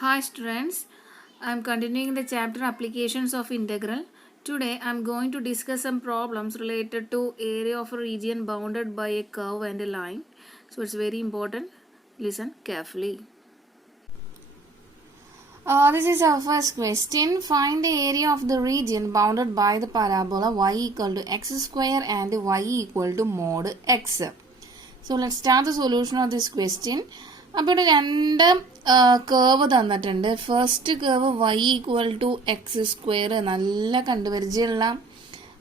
Hi students, I am continuing the chapter applications of integral. Today I am going to discuss some problems related to area of a region bounded by a curve and a line. So it's very important. Listen carefully. This is our first question. Find the area of the region bounded by the parabola y equal to x square and y equal to mod x. So let's start the solution of this question. അപ്പോൾ ഇവിടെ രണ്ട് curve തന്നിട്ടുണ്ട്. First curve y equal to x square, നല്ല കണ്ടുപരിചയമുള്ള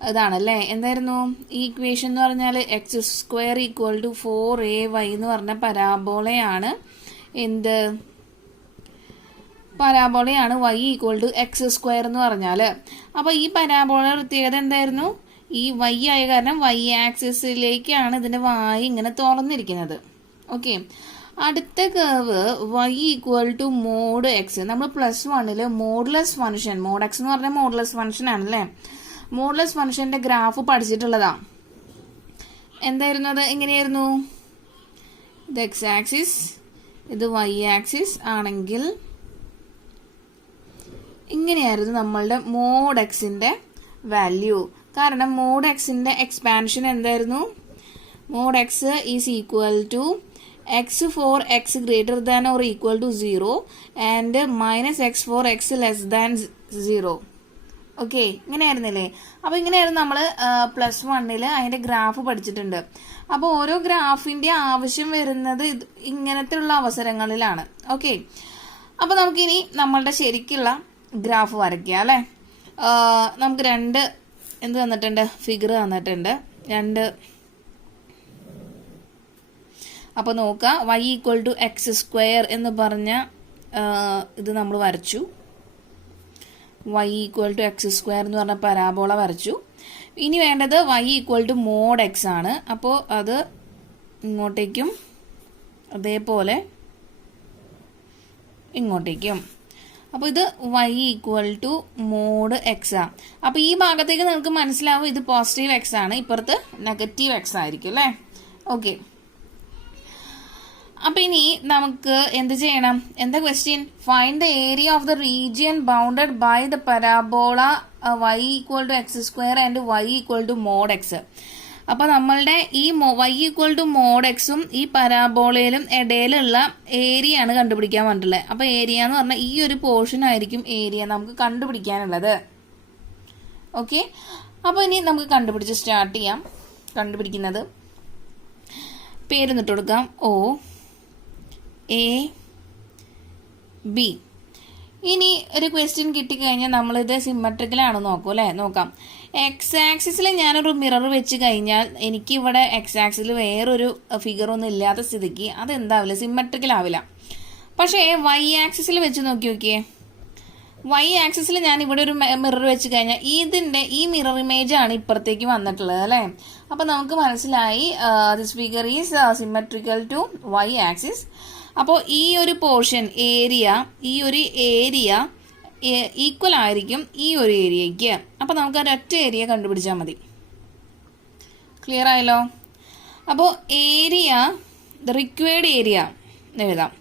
ഇതാണല്ലേ. എന്തായിരുന്നു ഈ equation എന്ന് പറഞ്ഞാൽ x square equal to 4ay എന്ന് പറഞ്ഞ പരാബോളയാണ്. പരാബോളയാണ് y equal to x square എന്ന് പറഞ്ഞാൽ. അപ്പോൾ ഈ പരാബോളയുടെ പ്രത്യേകത എന്തായിരുന്നു? ഈ y ആയ കാരണം y ആക്സിസിലേക്കാണ് ഇതിന്റെ വായ ഇങ്ങനെ തുറന്നിരിക്കുന്നത്. ഓക്കെ, അടുത്ത curve y equal to mod x. നമ്മൾ +1 മോഡുലസ് ഫംഗ്ഷൻ, മോഡ് എക്സ് എന്ന് പറഞ്ഞാൽ മോഡുലസ് ഫംഗ്ഷൻ ആണല്ലേ. മോഡുലസ് ഫംഗ്ഷന്റെ ഗ്രാഫ് പഠിച്ചിട്ടുള്ളതാ. എന്തായിരുന്നു അത്? എങ്ങനെയായിരുന്നു? ഇത് എക്സ് ആക്സിസ്, ഇത് y ആക്സിസ് ആണെങ്കിൽ ഇങ്ങനെയായിരുന്നു നമ്മളുടെ മോഡ് എക്സിന്റെ വാല്യൂ. കാരണം മോഡ് എക്സിന്റെ എക്സ്പാൻഷൻ എന്തായിരുന്നു? Mod x is equal to x for x greater than or equal to 0 and minus x for x less than 0. Okay, ഇങ്ങനെയായിരുന്നില്ലേ? അപ്പോൾ ഇങ്ങനെയായിരുന്നു നമ്മൾ +1 അതിന്റെ ഗ്രാഫ് പഠിച്ചിട്ടുണ്ട്. അപ്പോൾ ഓരോ ഗ്രാഫിന്റെ ആവശ്യം വരുന്നത് ഇങ്ങനത്തെ ഉള്ള അവസരങ്ങളിലാണ്. ഓക്കെ, അപ്പോൾ നമുക്കിനി നമ്മളുടെ ശരിക്കുള്ള ഗ്രാഫ് വരയ്ക്കാം അല്ലേ. നമുക്ക് രണ്ട് എന്ത് തന്നിട്ടുണ്ട്? ഫിഗർ തന്നിട്ടുണ്ട് രണ്ട്. അപ്പോൾ നോക്കുക, y equal to x square എന്ന് പറഞ്ഞ ഇത് നമ്മൾ വരച്ചു. y equal to x square എന്ന് പറഞ്ഞ പരാബോള വരച്ചു. ഇനി വേണ്ടത് y equal to mod x ആണ്. അപ്പോൾ അത് ഇങ്ങോട്ടേക്കും അതേപോലെ ഇങ്ങോട്ടേക്കും. അപ്പോൾ ഇത് y equal to mod x ആണ്. അപ്പോൾ ഈ ഭാഗത്തേക്ക് നിങ്ങൾക്ക് മനസ്സിലാവും ഇത് പോസിറ്റീവ് എക്സ് ആണ്, ഇപ്പുറത്ത് നെഗറ്റീവ് എക്സ് ആയിരിക്കും അല്ലേ. ഓക്കെ, അപ്പൊ ഇനി നമുക്ക് എന്ത് ചെയ്യണം? എന്താ question? Find the area of the region bounded by the parabola y equal to x square and y equal to mod x. അപ്പൊ നമ്മളുടെ ഈ y ഈക്വൽ ടു മോഡ് എക്സും ഈ പരാബോളയിലും ഇടയിലുള്ള ഏരിയ ആണ് കണ്ടുപിടിക്കാൻ പറഞ്ഞിട്ടുള്ളത്. അപ്പൊ ഏരിയ എന്ന് പറഞ്ഞാൽ ഈ ഒരു പോർഷൻ ആയിരിക്കും ഏരിയ നമുക്ക് കണ്ടുപിടിക്കാനുള്ളത്. ഓക്കെ, അപ്പൊ ഇനി നമുക്ക് കണ്ടുപിടിച്ച് സ്റ്റാർട്ട് ചെയ്യാം. കണ്ടുപിടിക്കുന്നത് പേരിന്നിട്ട് കൊടുക്കാം. O A B. ഇനി ഒരു ക്വസ്റ്റ്യൻ കിട്ടിക്കഴിഞ്ഞാൽ നമ്മളിത് സിമ്മട്രിക്കലാണോ നോക്കൂ അല്ലേ. നോക്കാം. എക്സ് ആക്സിസിൽ ഞാനൊരു മിറർ വെച്ച് കഴിഞ്ഞാൽ എനിക്ക് ഇവിടെ എക്സ് ആക്സിൽ വേറൊരു ഫിഗർ ഒന്നും ഇല്ലാത്ത സ്ഥിതിക്ക് അതെന്താവില്ല, സിമ്മട്രിക്കൽ ആവില്ല. പക്ഷേ y ആക്സിസിൽ വെച്ച് നോക്കിയേ. y ആക്സിസിൽ ഞാൻ ഇവിടെ ഒരു മിറർ വെച്ച് കഴിഞ്ഞാൽ ഈ മിറർ ഇമേജ് ആണ് ഇപ്പുറത്തേക്ക് വന്നിട്ടുള്ളത് അല്ലേ. അപ്പൊ നമുക്ക് മനസ്സിലായി this figure is symmetrical to y axis. അപ്പോൾ ഈ ഒരു പോർഷൻ ഈ ഒരു ഏരിയ ഈക്വൽ ആയിരിക്കും ഈ ഒരു ഏരിയയ്ക്ക്. അപ്പൊ നമുക്ക് ഒരൊറ്റ ഏരിയ കണ്ടുപിടിച്ചാൽ മതി. ക്ലിയർ ആയല്ലോ? അപ്പോൾ ഏരിയ, ദ റിക്വയർഡ് ഏരിയ എഴുതാം.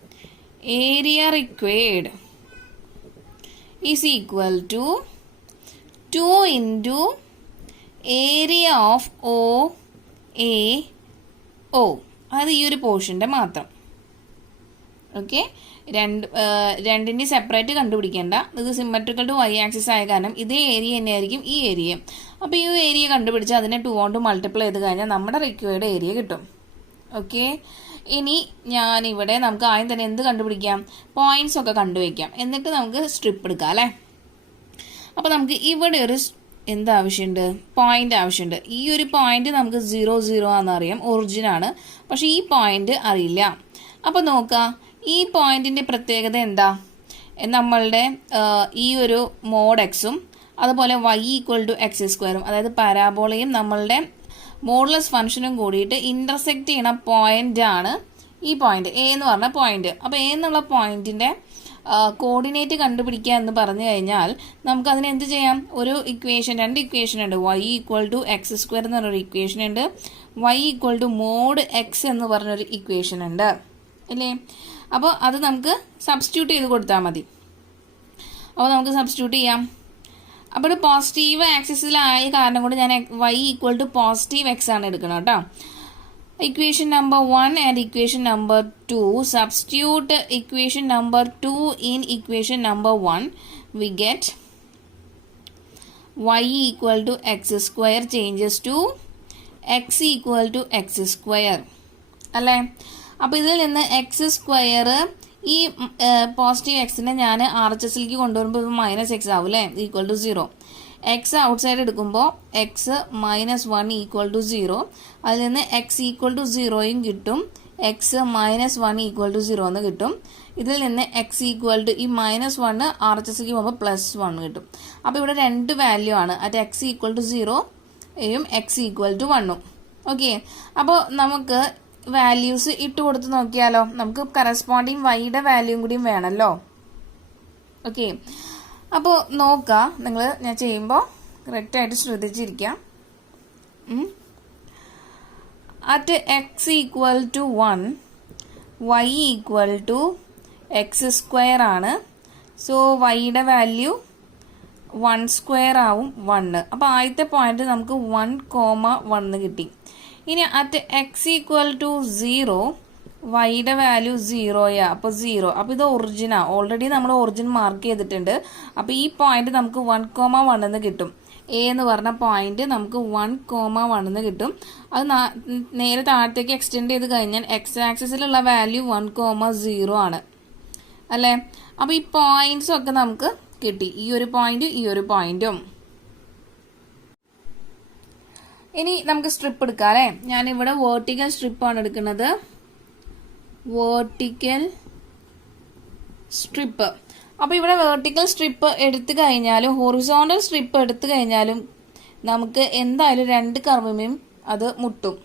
Area required is equal to 2 into area of OAO. അത് ഈ ഒരു പോർഷന്റെ മാത്രം. ഓക്കെ, രണ്ടിന്റെ സെപ്പറേറ്റ് കണ്ടുപിടിക്കേണ്ട. ഇത് സിമ്മട്രിക്കൽ ടു y ആക്സിസ് ആയ കാരണം ഇതേ ഏരിയ തന്നെയായിരിക്കും ഈ ഏരിയ. അപ്പോൾ ഈ ഏരിയ കണ്ടുപിടിച്ച് അതിനെ 2 കൊണ്ട് മൾട്ടിപ്ലൈ ചെയ്ത് കഴിഞ്ഞാൽ നമ്മുടെ റിക്വയർഡ് ഏരിയ കിട്ടും. ഓക്കെ, ഇനി ഞാനിവിടെ നമുക്ക് ആദ്യം തന്നെ എന്ത് കണ്ടുപിടിക്കാം? പോയിന്റ്സ് ഒക്കെ കണ്ടുവയ്ക്കാം. എന്നിട്ട് നമുക്ക് സ്ട്രിപ്പ് എടുക്കാം അല്ലേ. അപ്പോൾ നമുക്ക് ഇവിടെ ഒരു എന്താവശ്യമുണ്ട്? പോയിന്റ് ആവശ്യമുണ്ട്. ഈ ഒരു പോയിന്റ് നമുക്ക് 0 0 ആണെന്നറിയാം, ഒറിജിൻ ആണ്. പക്ഷെ ഈ പോയിന്റ് അറിയില്ല. അപ്പോൾ നോക്കാം, ഈ പോയിന്റിന്റെ പ്രത്യേകത എന്താ? നമ്മളുടെ ഈ ഒരു മോഡ് എക്സും അതുപോലെ y ഈക്വൽ ടു എക്സ് സ്ക്വയറും, അതായത് പരാബോളയും നമ്മളുടെ മോഡുലസ് ഫംഗ്ഷനും കൂടിയിട്ട് ഇന്റർസെക്ട് ചെയ്യണ പോയിന്റ് ആണ് ഈ പോയിന്റ് എ എന്ന് പറഞ്ഞ പോയിന്റ്. അപ്പോൾ എ എന്നുള്ള പോയിന്റിന്റെ കോർഡിനേറ്റ് കണ്ടുപിടിക്കുക എന്ന് പറഞ്ഞു കഴിഞ്ഞാൽ നമുക്ക് അതിന് എന്ത് ചെയ്യാം? ഒരു രണ്ട് ഇക്വേഷൻ ഉണ്ട്. y equal to x square എന്ന് പറഞ്ഞൊരു ഇക്വേഷൻ ഉണ്ട്, y equal to mod x എന്ന് പറഞ്ഞൊരു ഇക്വേഷൻ ഉണ്ട് അല്ലേ. അപ്പോൾ അത് നമുക്ക് സബ്സ്റ്റിറ്റ്യൂട്ട് ചെയ്ത് കൊടുത്താൽ മതി. അപ്പോൾ നമുക്ക് സബ്സ്റ്റിറ്റ്യൂട്ട് ചെയ്യാം. അപ്പോൾ ഒരു പോസിറ്റീവ് ആക്സിസിലായ കാരണം കൊണ്ട് ഞാൻ y equal to positive x ആണ് എടുക്കണം കേട്ടോ. Equation number 1 and equation number 2. Substitute equation number 2 in equation number 1. We get y equal to x square changes to x equal to x square അല്ലേ. അപ്പോൾ ഇതിൽ നിന്ന് എക്സ് സ്ക്വയർ ഈ positive എക്സിനെ ഞാൻ ആർ എച്ച് എസിലേക്ക് കൊണ്ടുവരുമ്പോൾ ഇപ്പോൾ -x ആവും അല്ലേ, equal to 0. X outside എടുക്കുമ്പോൾ എക്സ് -1 ഈക്വൽ ടു 0. അതിൽ നിന്ന് എക്സ് ഈക്വൽ ടു 0യും കിട്ടും, എക്സ് -1 ഈക്വൽ ടു 0 എന്ന് കിട്ടും. ഇതിൽ നിന്ന് എക്സ് ഈക്വൽ ടു ഈ -1 ആർ എച്ച് എസിലേക്ക് പോകുമ്പോൾ +1 കിട്ടും. അപ്പോൾ ഇവിടെ രണ്ട് വാല്യൂ ആണ്, അറ്റ് എക്സ് ഈക്വൽ ടു 0യും എക്സ് ഈക്വൽ ടു 1ഉം. ഓക്കെ, അപ്പോൾ നമുക്ക് വാല്യൂസ് ഇട്ട് കൊടുത്ത് നോക്കിയാലോ. നമുക്ക് കറസ്പോണ്ടിങ് വൈയുടെ വാല്യൂയും കൂടിയും വേണമല്ലോ. ഓക്കെ, അപ്പോൾ നോക്കാം നിങ്ങൾ, ഞാൻ ചെയ്യുമ്പോൾ കറക്റ്റായിട്ട് ശ്രദ്ധിച്ചിരിക്കാം. At x equal to 1 y equal to x square ആണ്. സോ വൈയുടെ വാല്യൂ 1 സ്ക്വയർ ആവും 1. അപ്പോൾ ആദ്യത്തെ പോയിന്റ് നമുക്ക് 1,1 കിട്ടി. ഇനി അറ്റ് എക്സ് ഈക്വൽ ടു 0 വൈയുടെ വാല്യൂ 0യാ, അപ്പോൾ 0. അപ്പോൾ ഇത് ഒറിജിനാ, ഓൾറെഡി നമ്മൾ ഒറിജിൻ മാർക്ക് ചെയ്തിട്ടുണ്ട്. അപ്പോൾ ഈ പോയിന്റ് നമുക്ക് 1,1 എന്ന് കിട്ടും. എ എന്ന് പറഞ്ഞ പോയിന്റ് നമുക്ക് 1,1 എന്ന് കിട്ടും. അത് നേരെ താഴത്തേക്ക് എക്സ്റ്റെൻഡ് ചെയ്ത് കഴിഞ്ഞാൽ എക്സ് ആക്സിസിലുള്ള വാല്യൂ 1,0 ആണ് അല്ലേ. അപ്പോൾ ഈ പോയിന്റ്സും ഒക്കെ നമുക്ക് കിട്ടി, ഈ ഒരു പോയിന്റ് ഈ ഒരു പോയിന്റും. ഇനി നമുക്ക് സ്ട്രിപ്പ് എടുക്കാം അല്ലേ. ഞാനിവിടെ വേർട്ടിക്കൽ സ്ട്രിപ്പാണ് എടുക്കുന്നത്, വേർട്ടിക്കൽ സ്ട്രിപ്പ്. അപ്പോൾ ഇവിടെ വേർട്ടിക്കൽ സ്ട്രിപ്പ് എടുത്തു കഴിഞ്ഞാലും ഹൊറിസോണ്ടൽ സ്ട്രിപ്പ് എടുത്തു കഴിഞ്ഞാലും നമുക്ക് എന്തായാലും രണ്ട് കർവുമേയും അത് മുട്ടും.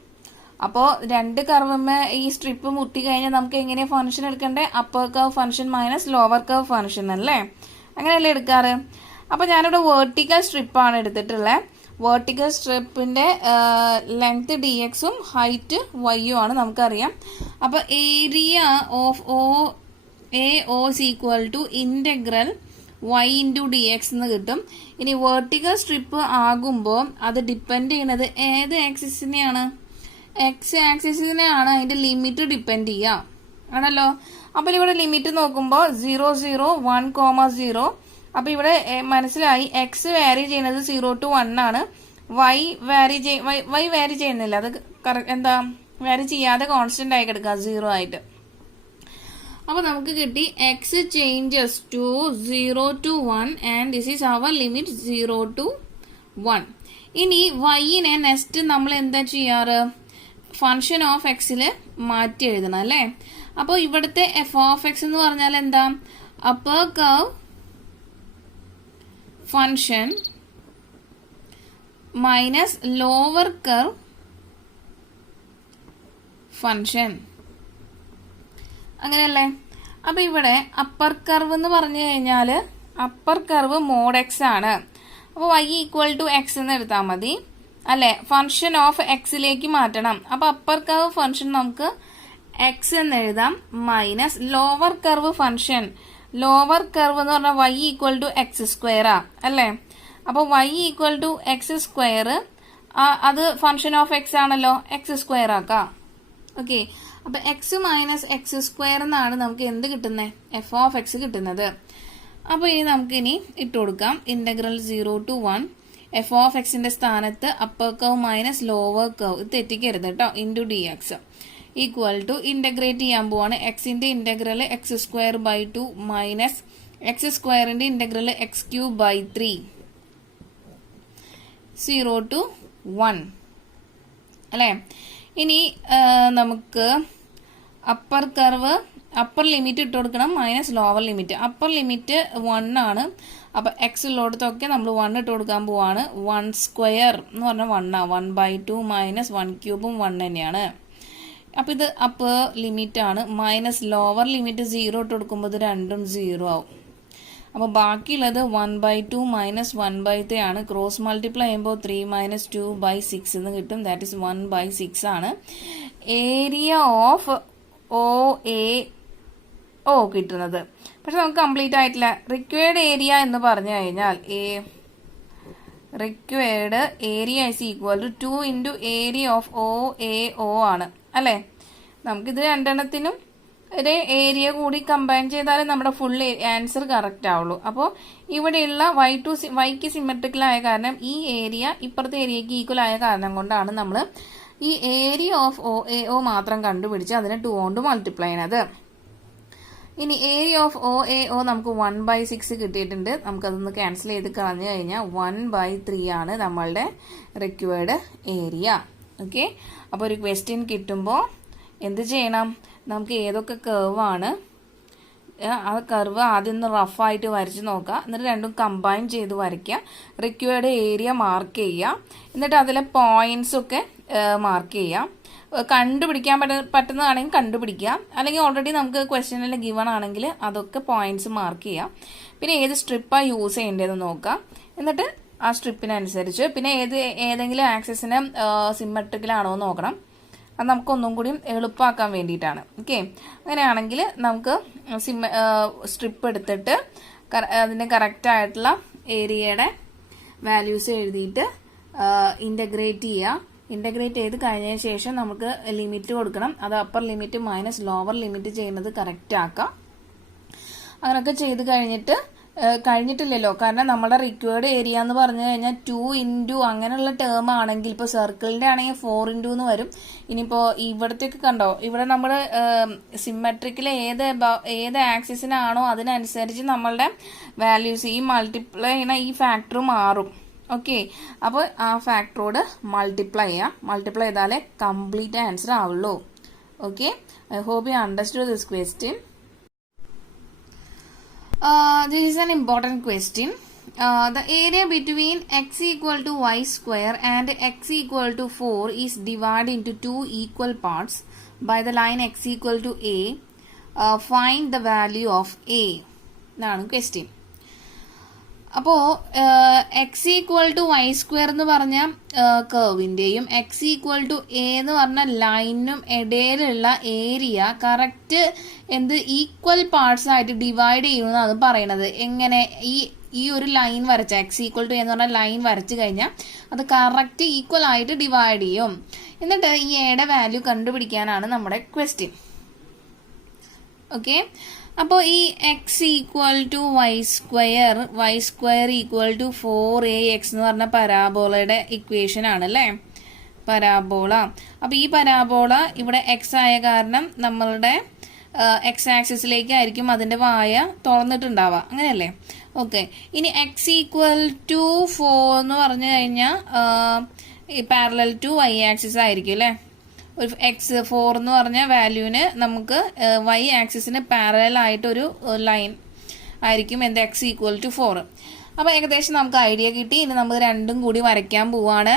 അപ്പോൾ രണ്ട് കർവുമേ ഈ സ്ട്രിപ്പ് മുട്ടി കഴിഞ്ഞാൽ നമുക്ക് എങ്ങനെയാണ് ഫംഗ്ഷൻ എടുക്കേണ്ടത്? Upper curve function minus lower curve function അല്ലേ, അങ്ങനെയല്ലേ എടുക്കാറ്. അപ്പോൾ ഞാനിവിടെ വേർട്ടിക്കൽ സ്ട്രിപ്പാണ് എടുത്തിട്ടുള്ളത്. വേർട്ടിക്കൽ സ്ട്രിപ്പിന്റെ ലെങ്ത് dxഉം ഹൈറ്റ് yയും ആണ് നമുക്കറിയാം. അപ്പോൾ area of AO equal to integral y into dx എന്ന് കിട്ടും. ഇനി വേർട്ടിക്കൽ സ്ട്രിപ്പ് ആകുമ്പോൾ അത് ഡിപ്പെൻഡ് ചെയ്യുന്നത് ഏത് ആക്സിസിനെയാണ്? എക്സ് ആക്സിസിനെയാണ് അതിന്റെ ലിമിറ്റ് ഡിപ്പെൻഡ് ചെയ്യുക ആണല്ലോ. അപ്പോൾ ഇവിടെ ലിമിറ്റ് നോക്കുമ്പോൾ 0, 0, 1, 0. അപ്പോൾ ഇവിടെ മനസ്സിലായി എക്സ് വാരി ചെയ്യുന്നത് 0 to 1 ആണ്, വൈ വാരി ചെയ്യുന്നില്ല, അത് എന്താ വാരി ചെയ്യാതെ കോൺസ്റ്റന്റ് ആയി കിടക്കുക 0 ആയിട്ട്. അപ്പോൾ നമുക്ക് കിട്ടി x changes to 0 to 1 and this is our limit 0 to 1. ഇനി വൈനെ നെക്സ്റ്റ് നമ്മൾ എന്താ ചെയ്യാറ്? ഫംഗ്ഷൻ ഓഫ് എക്സിൽ മാറ്റി എഴുതണം അല്ലേ. അപ്പോൾ ഇവിടുത്തെ എഫ് ഓഫ് എക്സ് എന്ന് പറഞ്ഞാൽ എന്താ? Upper curve function minus lower curve function, അങ്ങനെയല്ലേ. അപ്പൊ ഇവിടെ അപ്പർ കർവ് എന്ന് പറഞ്ഞു കഴിഞ്ഞാൽ അപ്പർ കർവ് മോഡ് എക്സ് ആണ്. അപ്പോൾ y ഈക്വൽ ടു എക്സ് എന്ന് എടുത്താൽ മതി അല്ലെ. ഫംഗ്ഷൻ ഓഫ് എക്സിലേക്ക് മാറ്റണം. അപ്പൊ അപ്പർ കർവ് ഫംഗ്ഷൻ നമുക്ക് എക്സ് എന്ന് എഴുതാം minus lower curve function. Lower curve എന്ന് പറഞ്ഞാൽ y equal to x square അല്ലേ. അപ്പോൾ y equal to x square അത് ഫംഗ്ഷൻ ഓഫ് എക്സ് ആണല്ലോ, എക്സ് സ്ക്വയർ ആക്കാം. ഓക്കെ, അപ്പൊ എക്സ് മൈനസ് എക്സ് സ്ക്വയർ എന്നാണ് നമുക്ക് എന്ത് കിട്ടുന്നത്? എഫ് ഓഫ് എക്സ് കിട്ടുന്നത്. അപ്പോൾ ഇനി നമുക്ക് ഇനി ഇട്ട് കൊടുക്കാം ഇന്റഗ്രൽ 0 to 1 എഫ് ഓഫ് എക്സിന്റെ സ്ഥാനത്ത് upper curve minus lower curve, ഇത് തെറ്റിക്കരുത് കേട്ടോ, into d x equal to integrate ചെയ്യാൻ പോവാണ്. എക്സിന്റെ integral x square by 2 minus x സ്ക്വയറിന്റെ integral x cube by 3 0 to 1 അല്ലേ. ഇനി നമുക്ക് അപ്പർ കർവ് അപ്പർ ലിമിറ്റ് ഇട്ട് കൊടുക്കണം minus lower limit. Upper limit 1 ആണ്. അപ്പൊ എക്സ് ഉള്ളിടത്തൊക്കെ നമ്മൾ 1 ഇട്ട് കൊടുക്കാൻ പോവാണ്. 1 സ്ക്വയർ എന്ന് പറഞ്ഞാൽ 1 1/2 മൈനസ് 1 ക്യൂബും 1 തന്നെയാണ്. അപ്പൊ ഇത് അപ്പർ ലിമിറ്റ് ആണ്. മൈനസ് ലോവർ ലിമിറ്റ് 0 ഇട്ട് കൊടുക്കുമ്പോൾ ഇത് രണ്ടും 0 ആവും. അപ്പോൾ ബാക്കിയുള്ളത് 1/2 മൈനസ് 1/3 ആണ്. ക്രോസ് മൾട്ടിപ്ലൈ ചെയ്യുമ്പോൾ 3 മൈനസ് 2/6 എന്ന് കിട്ടും. ദാറ്റ് ഇസ് 1/6 ആണ്. ഏരിയ ഓഫ് OA ഓ കിട്ടുന്നത്. പക്ഷെ നമുക്ക് കംപ്ലീറ്റ് ആയിട്ടില്ല. റിക്വയർഡ് ഏരിയ എന്ന് പറഞ്ഞു കഴിഞ്ഞാൽ required area is equal to 2 into area of OAO ആണ് അല്ലേ. നമുക്കിത് രണ്ടെണ്ണത്തിനും ഒരു ഏരിയ കൂടി കമ്പൈൻ ചെയ്താലേ നമ്മുടെ ഫുൾ ആൻസർ കറക്റ്റ് ആവുള്ളൂ. അപ്പോൾ ഇവിടെയുള്ള വൈക്ക് സിമെട്രിക്കൽ ആയ കാരണം ഈ ഏരിയ ഇപ്പുറത്തെ ഏരിയക്ക് ഈക്വൽ ആയ കാരണം കൊണ്ടാണ് നമ്മൾ ഈ ഏരിയ ഓഫ് OAO മാത്രം കണ്ടുപിടിച്ച് അതിനെ 2 കൊണ്ട് മൾട്ടിപ്ലൈ ചെയ്യണത്. ഇനി ഏരിയ ഓഫ് OAO നമുക്ക് 1/6 കിട്ടിയിട്ടുണ്ട്. നമുക്കതൊന്ന് ക്യാൻസൽ ചെയ്ത് കളഞ്ഞു കഴിഞ്ഞാൽ 1/3 ആണ് നമ്മളുടെ റിക്വയർഡ് ഏരിയ. ഓക്കെ, അപ്പോൾ ഒരു ക്വസ്റ്റ്യൻ കിട്ടുമ്പോൾ എന്ത് ചെയ്യണം? നമുക്ക് ഏതൊക്കെ കർവാണ് ആ കർവ് ആദ്യം ഒന്ന് റഫായിട്ട് വരച്ച് നോക്കുക. എന്നിട്ട് രണ്ടും കമ്പൈൻ ചെയ്ത് വരയ്ക്കുക. റിക്വയർഡ് ഏരിയ മാർക്ക് ചെയ്യുക. എന്നിട്ട് അതിലെ പോയിന്റ്സ് ഒക്കെ മാർക്ക് ചെയ്യുക. കണ്ടുപിടിക്കാൻ പറ്റുന്നതാണെങ്കിൽ കണ്ടുപിടിക്കുക. അല്ലെങ്കിൽ ഓൾറെഡി നമുക്ക് ക്വസ്റ്റ്യനിൽ ഗിവൺ ആണെങ്കിൽ അതൊക്കെ പോയിന്റ്സ് മാർക്ക് ചെയ്യുക. പിന്നെ ഏത് സ്ട്രിപ്പാണ് യൂസ് ചെയ്യേണ്ടതെന്ന് നോക്കുക. എന്നിട്ട് ആ സ്ട്രിപ്പിനനുസരിച്ച് പിന്നെ ഏതെങ്കിലും ആക്സിസിന് സിമെട്രിക്കലാണോ എന്ന് നോക്കണം. അത് നമുക്കൊന്നും കൂടി എളുപ്പമാക്കാൻ വേണ്ടിയിട്ടാണ്. ഓക്കെ, അങ്ങനെയാണെങ്കിൽ നമുക്ക് സ്ട്രിപ്പ് എടുത്തിട്ട് അതിന് കറക്റ്റായിട്ടുള്ള ഏരിയയുടെ വാല്യൂസ് എഴുതിയിട്ട് ഇൻ്റഗ്രേറ്റ് ചെയ്യുക. ഇൻ്റഗ്രേറ്റ് ചെയ്ത് കഴിഞ്ഞതിന് ശേഷം നമുക്ക് ലിമിറ്റ് കൊടുക്കണം. അത് upper limit minus lower limit ചെയ്യുന്നത് കറക്റ്റ് ആക്കാം. അങ്ങനെയൊക്കെ ചെയ്ത് കഴിഞ്ഞിട്ടില്ലല്ലോ. കാരണം നമ്മുടെ റിക്വയർഡ് ഏരിയ എന്ന് പറഞ്ഞു കഴിഞ്ഞാൽ 2 ഇൻറ്റു അങ്ങനെയുള്ള ടേം ആണെങ്കിൽ ഇപ്പോൾ സർക്കിളിൻ്റെ ആണെങ്കിൽ 4 ഇൻറ്റു എന്ന് വരും. ഇനിയിപ്പോൾ ഇവിടത്തേക്ക് കണ്ടോ, ഇവിടെ നമ്മൾ സിമെട്രിക്കിൽ ഏത് ആക്സിസിനാണോ അതിനനുസരിച്ച് നമ്മളുടെ വാല്യൂസ് ഈ മൾട്ടിപ്ലൈ ചെയ്യണ ഈ ഫാക്ടർ മാറും. ഓക്കെ, അപ്പോൾ ആ ഫാക്ടറോട് മൾട്ടിപ്ലൈ ചെയ്യാം. മൾട്ടിപ്ലൈ ചെയ്താലേ കംപ്ലീറ്റ് ആൻസർ ആവുള്ളൂ. Okay, I hope you understood this question. This is an important question. The area between x equal to y square and x equal to 4 is divided into 2 equal parts by the line x equal to a. Find the value of a. എന്നാണ് question. അപ്പോൾ x equal to y square എന്ന് പറഞ്ഞ കർവിൻ്റെയും x equal to a എന്ന് പറഞ്ഞ ലൈനും ഇടയിലുള്ള area correct equal parts ആയിട്ട് ഡിവൈഡ് ചെയ്യുമെന്നാണ് പറയണത്. എങ്ങനെ? ഈ ഒരു ലൈൻ വരച്ച എക്സ് ഈക്വൽ ടു എന്ന് പറഞ്ഞ ലൈൻ വരച്ചു കഴിഞ്ഞാൽ അത് കറക്റ്റ് ഈക്വൽ ആയിട്ട് ഡിവൈഡ് ചെയ്യും. എന്നിട്ട് ഈ എയുടെ വാല്യൂ കണ്ടുപിടിക്കാനാണ് നമ്മുടെ ക്വസ്റ്റ്യൻ. ഓക്കെ, അപ്പോൾ ഈ x equal to y square equal to 4ax എന്ന് പറഞ്ഞ പരാബോളയുടെ ഇക്വേഷൻ ആണല്ലേ, പരാബോള. അപ്പോൾ ഈ പരാബോള ഇവിടെ എക്സ് ആയ കാരണം നമ്മളുടെ എക്സ് ആക്സിസിലേക്കായിരിക്കും അതിൻ്റെ വായ തുറന്നിട്ടുണ്ടാവുക, അങ്ങനെയല്ലേ? ഓക്കെ, ഇനി എക്സ് ഈക്വൽ ടു 4 എന്ന് പറഞ്ഞു കഴിഞ്ഞാൽ പാരലൽ ടു വൈ ആക്സിസ് ആയിരിക്കും അല്ലേ. ഒരു എക്സ് 4 എന്ന് പറഞ്ഞ വാല്യൂവിന് നമുക്ക് വൈ ആക്സിസിന് പാരലൽ ആയിട്ടൊരു ലൈൻ ആയിരിക്കും എക്സ് ഈക്വൽ ടു 4. അപ്പോൾ ഏകദേശം നമുക്ക് ഐഡിയ കിട്ടി. ഇനി നമുക്ക് രണ്ടും കൂടി വരയ്ക്കാൻ പോവാണ്.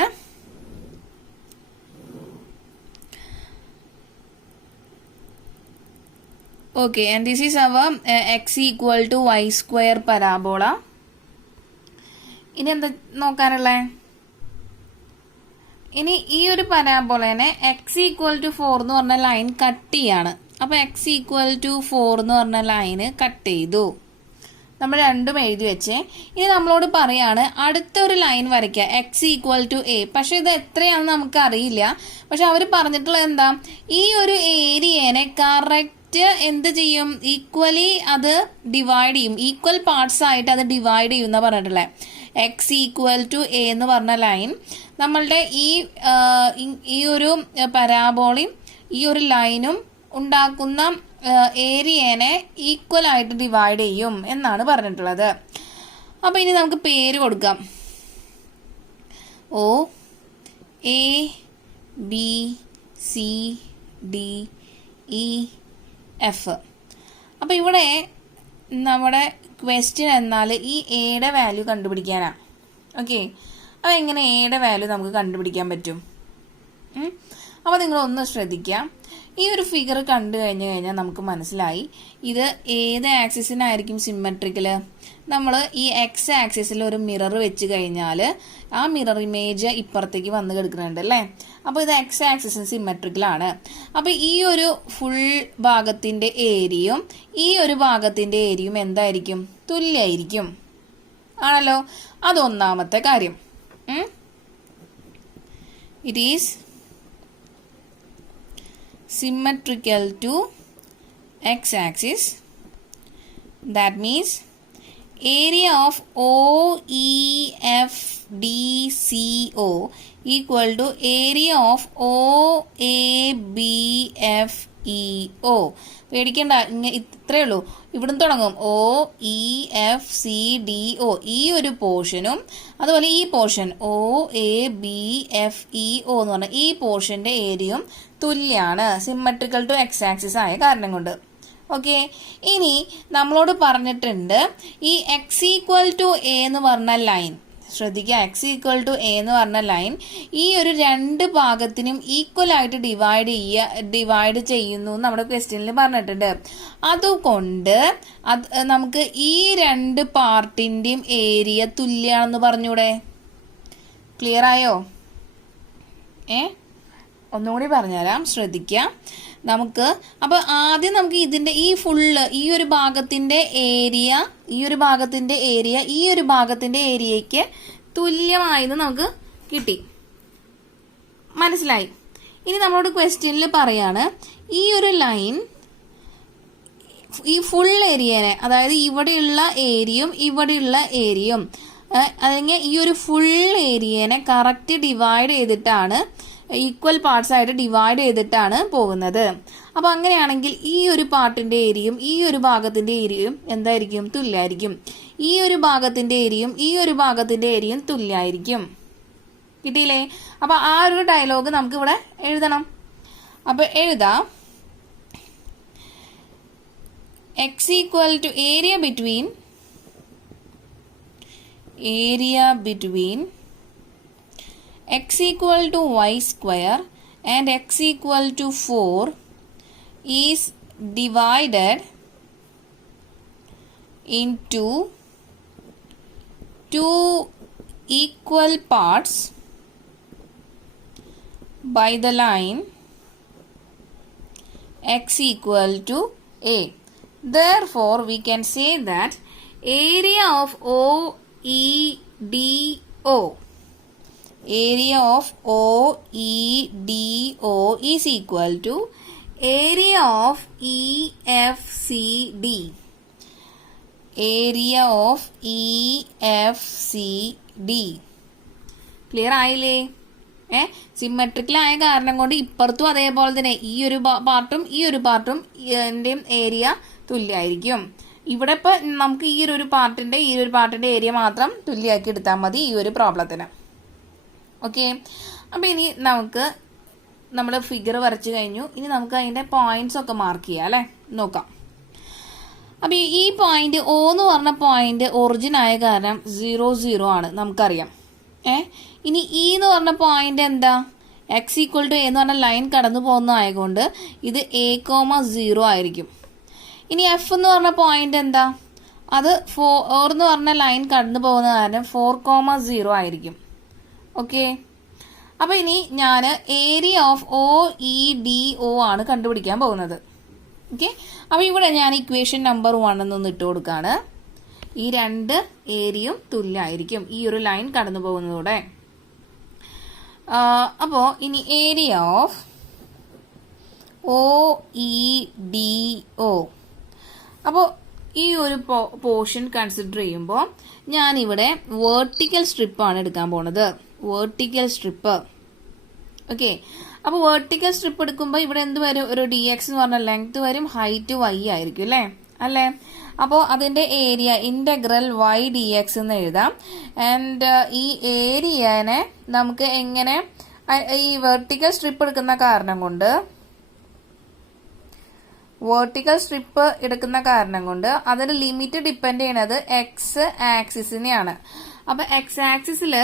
Okay, and this is our x equal to y square parabola. ഇനി എന്താ നോക്കാനുള്ളേ? ഇനി ഈ ഒരു പരാബോളനെ എക്സ് ഈക്വൽ ടു 4 എന്ന് പറഞ്ഞ ലൈൻ കട്ട് ചെയ്യാണ്. അപ്പോൾ എക്സ് ഈക്വൽ ടു 4 എന്ന് പറഞ്ഞ ലൈന് കട്ട് ചെയ്തു. നമ്മൾ രണ്ടും എഴുതി വെച്ചേ. ഇനി നമ്മളോട് പറയാണ് അടുത്തൊരു ലൈൻ വരയ്ക്കുക എക്സ് ഈക്വൽ ടു എ. പക്ഷെ ഇത് എത്രയാണെന്ന് നമുക്ക് അറിയില്ല. പക്ഷെ അവർ പറഞ്ഞിട്ടുള്ളത് എന്താ? ഈ ഒരു ഏരിയനെ കറക്റ്റ് എന്ത് ചെയ്യും? ഈക്വലി അത് ഡിവൈഡ് ചെയ്യും. ഈക്വൽ പാർട്സ് ആയിട്ട് അത് ഡിവൈഡ് ചെയ്യും എന്നാണ് പറഞ്ഞിട്ടുള്ളത്. എക്സ് ഈക്വൽ ടു എ എന്ന് പറഞ്ഞ ലൈൻ നമ്മളുടെ ഈ ഒരു പരാബോളയും ഈ ഒരു ലൈനും ഉണ്ടാക്കുന്ന ഏരിയനെ ഈക്വൽ ആയിട്ട് ഡിവൈഡ് ചെയ്യും എന്നാണ് പറഞ്ഞിട്ടുള്ളത്. അപ്പോൾ ഇനി നമുക്ക് പേര് കൊടുക്കാം. O A B C D E F. അപ്പോൾ ഇവിടെ നമ്മുടെ ക്വസ്റ്റ്യൻ എന്നാൽ ഈ എയുടെ വാല്യൂ കണ്ടുപിടിക്കാനാണ്. ഓക്കെ, അപ്പോൾ എങ്ങനെ എയുടെ വാല്യൂ നമുക്ക് കണ്ടുപിടിക്കാൻ പറ്റും? അപ്പോൾ നിങ്ങളൊന്ന് ശ്രദ്ധിക്കുക. ഈ ഒരു ഫിഗർ കണ്ടു കഴിഞ്ഞാൽ നമുക്ക് മനസ്സിലായി ഇത് ഏത് ആക്സിസിനായിരിക്കും സിമ്മട്രിക്കൽ. നമ്മൾ ഈ എക്സ് ആക്സിസിൽ ഒരു മിറർ വെച്ച് കഴിഞ്ഞാൽ ആ മിറർ ഇമേജ് ഇപ്പുറത്തേക്ക് വന്ന് കിടക്കുന്നുണ്ട് അല്ലേ. അപ്പോൾ ഇത് എക്സ് ആക്സിസിന് സിമ്മട്രിക്കലാണ്. അപ്പോൾ ഈ ഒരു ഫുൾ ഭാഗത്തിൻ്റെ ഏരിയയും ഈ ഒരു ഭാഗത്തിൻ്റെ ഏരിയയും എന്തായിരിക്കും? തുല്യമായിരിക്കും ആണല്ലോ. അതൊന്നാമത്തെ കാര്യം. It is symmetrical to x-axis. That means area of OEFDCO equal to area of OABFEO. പേടിക്കണ്ട, ഇത്രയേ ഉള്ളൂ. ഇവിടുന്ന് തുടങ്ങും OEFCDO, ഈ ഒരു പോർഷനും അതുപോലെ ഈ പോർഷൻ OABFEO എന്ന് പറഞ്ഞാൽ ഈ പോർഷന്റെ ഏരിയയും തുല്യാണ്, സിമ്മട്രിക്കൽ ടു എക്സ് ആക്സിസ് ആയ കാരണം കൊണ്ട്. ഓക്കെ, ഇനി നമ്മളോട് പറഞ്ഞിട്ടുണ്ട് ഈ എക്സ് ഈക്വൽ ടു എ എന്ന് പറഞ്ഞ ലൈൻ, ശ്രദ്ധിക്കുക, എക്സ് ഈക്വൽ ടു എ എന്ന് പറഞ്ഞ ലൈൻ ഈ ഒരു രണ്ട് ഭാഗത്തിനും ഈക്വൽ ആയിട്ട് ഡിവൈഡ് ചെയ്യുന്നു നമ്മുടെ ക്വസ്റ്റ്യനിൽ പറഞ്ഞിട്ടുണ്ട്. അതുകൊണ്ട് നമുക്ക് ഈ രണ്ട് പാർട്ടിന്റെയും ഏരിയ തുല്യാണെന്ന് പറഞ്ഞൂടെ? ക്ലിയർ ആയോ? ഒന്നുകൂടി പറഞ്ഞുതരാം, ശ്രദ്ധിക്കാം. അപ്പൊ ആദ്യം നമുക്ക് ഇതിന്റെ ഈ ഫുള്ള് ഈ ഒരു ഭാഗത്തിന്റെ ഏരിയ ഈ ഒരു ഭാഗത്തിന്റെ ഏരിയയ്ക്ക് തുല്യമായെന്ന് നമുക്ക് കിട്ടി, മനസ്സിലായി. ഇനി നമ്മളോട് ക്വസ്റ്റ്യനിൽ പറയാണ് ഈ ഒരു ലൈൻ ഈ ഫുൾ ഏരിയനെ, അതായത് ഇവിടെയുള്ള ഏരിയയും അല്ലെങ്കിൽ ഈ ഒരു ഫുൾ ഏരിയനെ കറക്റ്റ് ഡിവൈഡ് ചെയ്തിട്ടാണ്, ഈക്വൽ പാർട്സ് ആയിട്ട് ഡിവൈഡ് ചെയ്തിട്ടാണ് പോകുന്നത്. അപ്പൊ അങ്ങനെയാണെങ്കിൽ ഈ ഒരു പാർട്ടിന്റെ ഏരിയയും ഈ ഒരു ഭാഗത്തിന്റെ ഏരിയയും എന്തായിരിക്കും? തുല്യമായിരിക്കും. ഈ ഒരു ഭാഗത്തിന്റെ ഏരിയയും തുല്യമായിരിക്കും. കിട്ടിയില്ലേ? അപ്പൊ ആ ഒരു ഡയലോഗ് നമുക്ക് ഇവിടെ എഴുതണം. അപ്പൊ എഴുതാം, x equal to area between x equal to y square and x equal to 4 is divided into two equal parts by the line x equal to a. Therefore, we can say that area of OEDO is equal to area of EFCD. Clear ആയില്ലേ? Symmetrical ആയ കാരണം കൊണ്ട് ഇപ്പുറത്തും അതേപോലെ തന്നെ ഈ ഒരു പാർട്ടും ഏരിയ തുല്യമായിരിക്കും. ഇവിടെ ഇപ്പൊ നമുക്ക് ഈ ഒരു പാർട്ടിന്റെ ഏരിയ മാത്രം തുല്യമാക്കി എടുത്താൽ മതി ഈ ഒരു പ്രോബ്ലത്തിന്. ഓക്കെ, അപ്പൊ ഇനി നമ്മൾ ഫിഗർ വരച്ചു കഴിഞ്ഞു. ഇനി നമുക്ക് അതിന്റെ പോയിന്റ്സ് ഒക്കെ മാർക്ക് ചെയ്യാം അല്ലെ, നോക്കാം. അപ്പൊ ഈ പോയിന്റ് O എന്ന് പറഞ്ഞ പോയിന്റ് ഒറിജിൻ ആയ കാരണം 0, 0 ആണ്, നമുക്കറിയാം. ഇനി E എന്ന് പറഞ്ഞ പോയിന്റ് എന്താ? എക്സ് ഈക്വൽ ടു എന്ന് പറഞ്ഞ ലൈൻ കടന്നു പോകുന്നതായതുകൊണ്ട് ഇത് A,0 ആയിരിക്കും. ഇനി F എന്ന് പറഞ്ഞ പോയിന്റ് എന്താ? അത് 4 എന്ന് പറഞ്ഞ ലൈൻ കടന്നു പോകുന്ന കാരണം 4,0 ആയിരിക്കും. ഓക്കെ, അപ്പൊ ഇനി ഞാൻ ഏരിയ ഓഫ് OEDO ആണ് കണ്ടുപിടിക്കാൻ പോകുന്നത്. ഓക്കെ, അപ്പൊ ഇവിടെ ഞാൻ ഇക്വേഷൻ നമ്പർ 1 എന്നൊന്ന് ഇട്ട് കൊടുക്കാണ്. ഈ രണ്ട് ഏരിയയും തുല്യമായിരിക്കും ഈ ഒരു ലൈൻ കടന്നു പോകുന്നതോടെ. അപ്പോ ഇനി ഏരിയ ഓഫ് OEDO, അപ്പോൾ ഈ ഒരു പോർഷൻ കൺസിഡർ ചെയ്യുമ്പോൾ ഞാനിവിടെ വേർട്ടിക്കൽ സ്ട്രിപ്പാണ് എടുക്കാൻ പോണത്. Vertical strip. ഓക്കെ, അപ്പോൾ വേർട്ടിക്കൽ സ്ട്രിപ്പ് എടുക്കുമ്പോൾ ഇവിടെ എന്ത് വരും? ഒരു dx എന്ന് പറഞ്ഞ ലെങ്ത് വരും, ഹൈറ്റ് y ആയിരിക്കും അല്ലേ. അപ്പോൾ അതിന്റെ ഏരിയ ഇന്റഗ്രൽ y dx എന്ന് എഴുതാം. ആൻഡ് ഈ ഏരിയനെ നമുക്ക് എങ്ങനെ ഈ വെർട്ടിക്കൽ സ്ട്രിപ്പ് എടുക്കുന്ന കാരണം കൊണ്ട് അതിന്റെ ലിമിറ്റ് ഡിപ്പെൻഡ് ചെയ്യണത് എക്സ് ആക്സിസിനെയാണ്. അപ്പൊ എക്സ് ആക്സിസിൽ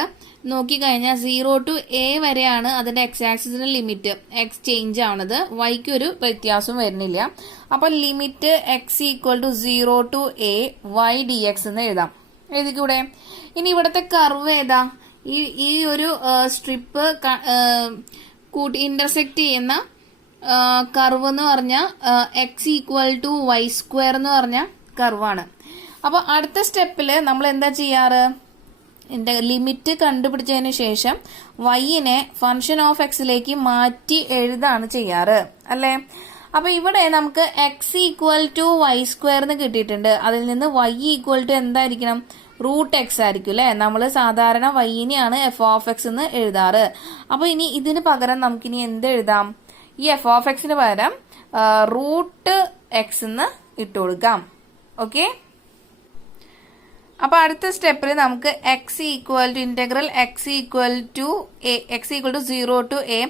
നോക്കിക്കഴിഞ്ഞാൽ 0 to a വരെയാണ് അതിന്റെ എക്സ് ആക്സിസിന്റെ ലിമിറ്റ് എക്സ് ചേഞ്ച് ആവുന്നത്. വൈക്ക് ഒരു വ്യത്യാസവും വരുന്നില്ല. അപ്പൊ limit x equal to 0 to a y dx എന്ന് എഴുതാം. എഴുതിക്കൂടെ? ഇനി ഇവിടുത്തെ കർവ് ഏതാ? ഈ ഒരു സ്ട്രിപ്പ് കൂട്ടി ഇന്റർസെക്ട് ചെയ്യുന്ന കർവ് എന്ന് പറഞ്ഞാൽ x equal to y square എന്ന് പറഞ്ഞ കർവാണ്. അപ്പൊ അടുത്ത സ്റ്റെപ്പിൽ നമ്മൾ എന്താ ചെയ്യാറ്? ലിമിറ്റ് കണ്ടുപിടിച്ചതിന് ശേഷം വൈനെ ഫംഗ്ഷൻ ഓഫ് എക്സിലേക്ക് മാറ്റി എഴുതാണ് ചെയ്യാറ് അല്ലേ? അപ്പൊ ഇവിടെ നമുക്ക് x equal to y square എന്ന് കിട്ടിയിട്ടുണ്ട്. അതിൽ നിന്ന് വൈ ഈക്വൽ ടു എന്തായിരിക്കണം? റൂട്ട് എക്സ് ആയിരിക്കും അല്ലെ? നമ്മൾ സാധാരണ വൈനെയാണ് എഫ് ഓഫ് എക്സ് എന്ന് എഴുതാറ്. അപ്പൊ ഇനി ഇതിന് പകരം നമുക്കിനി എന്ത് എഴുതാം? ഈ എഫ് ഓഫ് എക്സിന് പകരം റൂട്ട് എക്സ് എന്ന് ഇട്ട് കൊടുക്കാം. ഓക്കെ, അപ്പൊ അടുത്ത സ്റ്റെപ്പിൽ നമുക്ക് x equal to integral x equal to 0 to a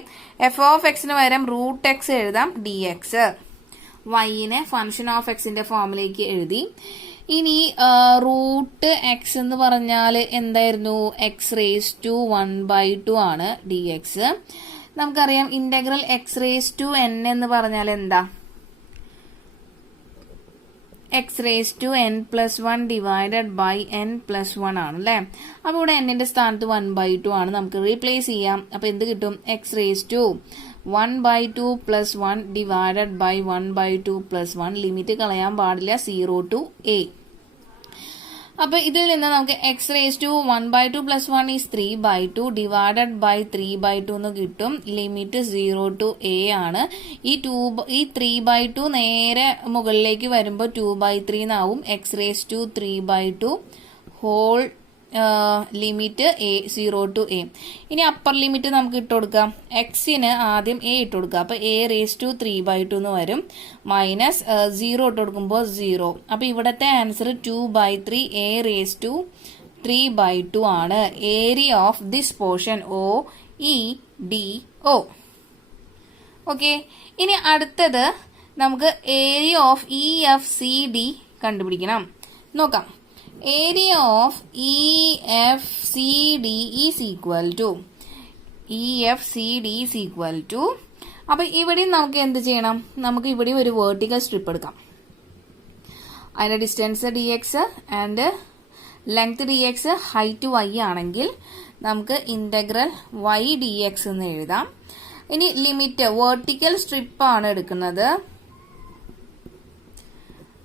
f of എക്സിന് പകരം റൂട്ട് എക്സ് എഴുതാം ഡി എക്സ്. വൈനെ ഫംഗ്ഷൻ ഓഫ് എക്സിന്റെ ഫോമിലേക്ക് എഴുതി. ഇനി റൂട്ട് എക്സ് എന്ന് പറഞ്ഞാൽ എന്തായിരുന്നു? എക്സ് റേസ് ടു 1/2 ആണ് ഡി എക്സ്. നമുക്കറിയാം integral x raise to n എന്ന് പറഞ്ഞാൽ എന്താ? X raise to n plus 1 divided by n plus 1 ആണ് അല്ലെ? അപ്പൊ ഇവിടെ n-ന്റെ സ്ഥാനത്ത് 1/2 ആണ്. നമുക്ക് റീപ്ലേസ് ചെയ്യാം. അപ്പൊ എന്ത് കിട്ടും? X raise to 1/2 plus 1 divided by 1/2 plus 1. Limit കളയാൻ പാടില്ല. 0 to a. അപ്പൊ ഇതിൽ നിന്ന് നമുക്ക് x raise to 1/2 plus 1 is 3/2 divided by 3/2 എന്ന് കിട്ടും. ലിമിറ്റ് 0 to a ആണ്. ഈ 3/2 നേരെ മുകളിലേക്ക് വരുമ്പോൾ 2/3 എന്നാവും. X raise to 3/2 whole limit 0 to a. ഇനി അപ്പർ ലിമിറ്റ് നമുക്ക് ഇട്ട് കൊടുക്കാം. എക്സിന് ആദ്യം a ഇട്ട് കൊടുക്കാം. അപ്പൊ a റേസ് ടു 3/2 എന്ന് വരും. മൈനസ് 0 ഇട്ട് കൊടുക്കുമ്പോൾ 0. അപ്പൊ ഇവിടത്തെ ആൻസർ 2/3 a റേസ് ടു 3/2 ആണ്. Area of this portion OEDO. Okay, ഇനി അടുത്തത് നമുക്ക് ഏരിയ ഓഫ് EFCD കണ്ടുപിടിക്കണം. നോക്കാം. Area of EFCD is equal to അപ്പൊ ഇവിടെ നമുക്ക് എന്ത് ചെയ്യണം? നമുക്ക് ഇവിടെ ഒരു വെർട്ടിക്കൽ സ്ട്രിപ്പ് എടുക്കാം. അതിന്റെ distance dx and length dx, height y ആണെങ്കിൽ നമുക്ക് ഇന്റഗ്രൽ y dx എന്ന് എഴുതാം. ഇനി ലിമിറ്റ് വെർട്ടിക്കൽ സ്ട്രിപ്പ് ആണ് എടുക്കുന്നത്.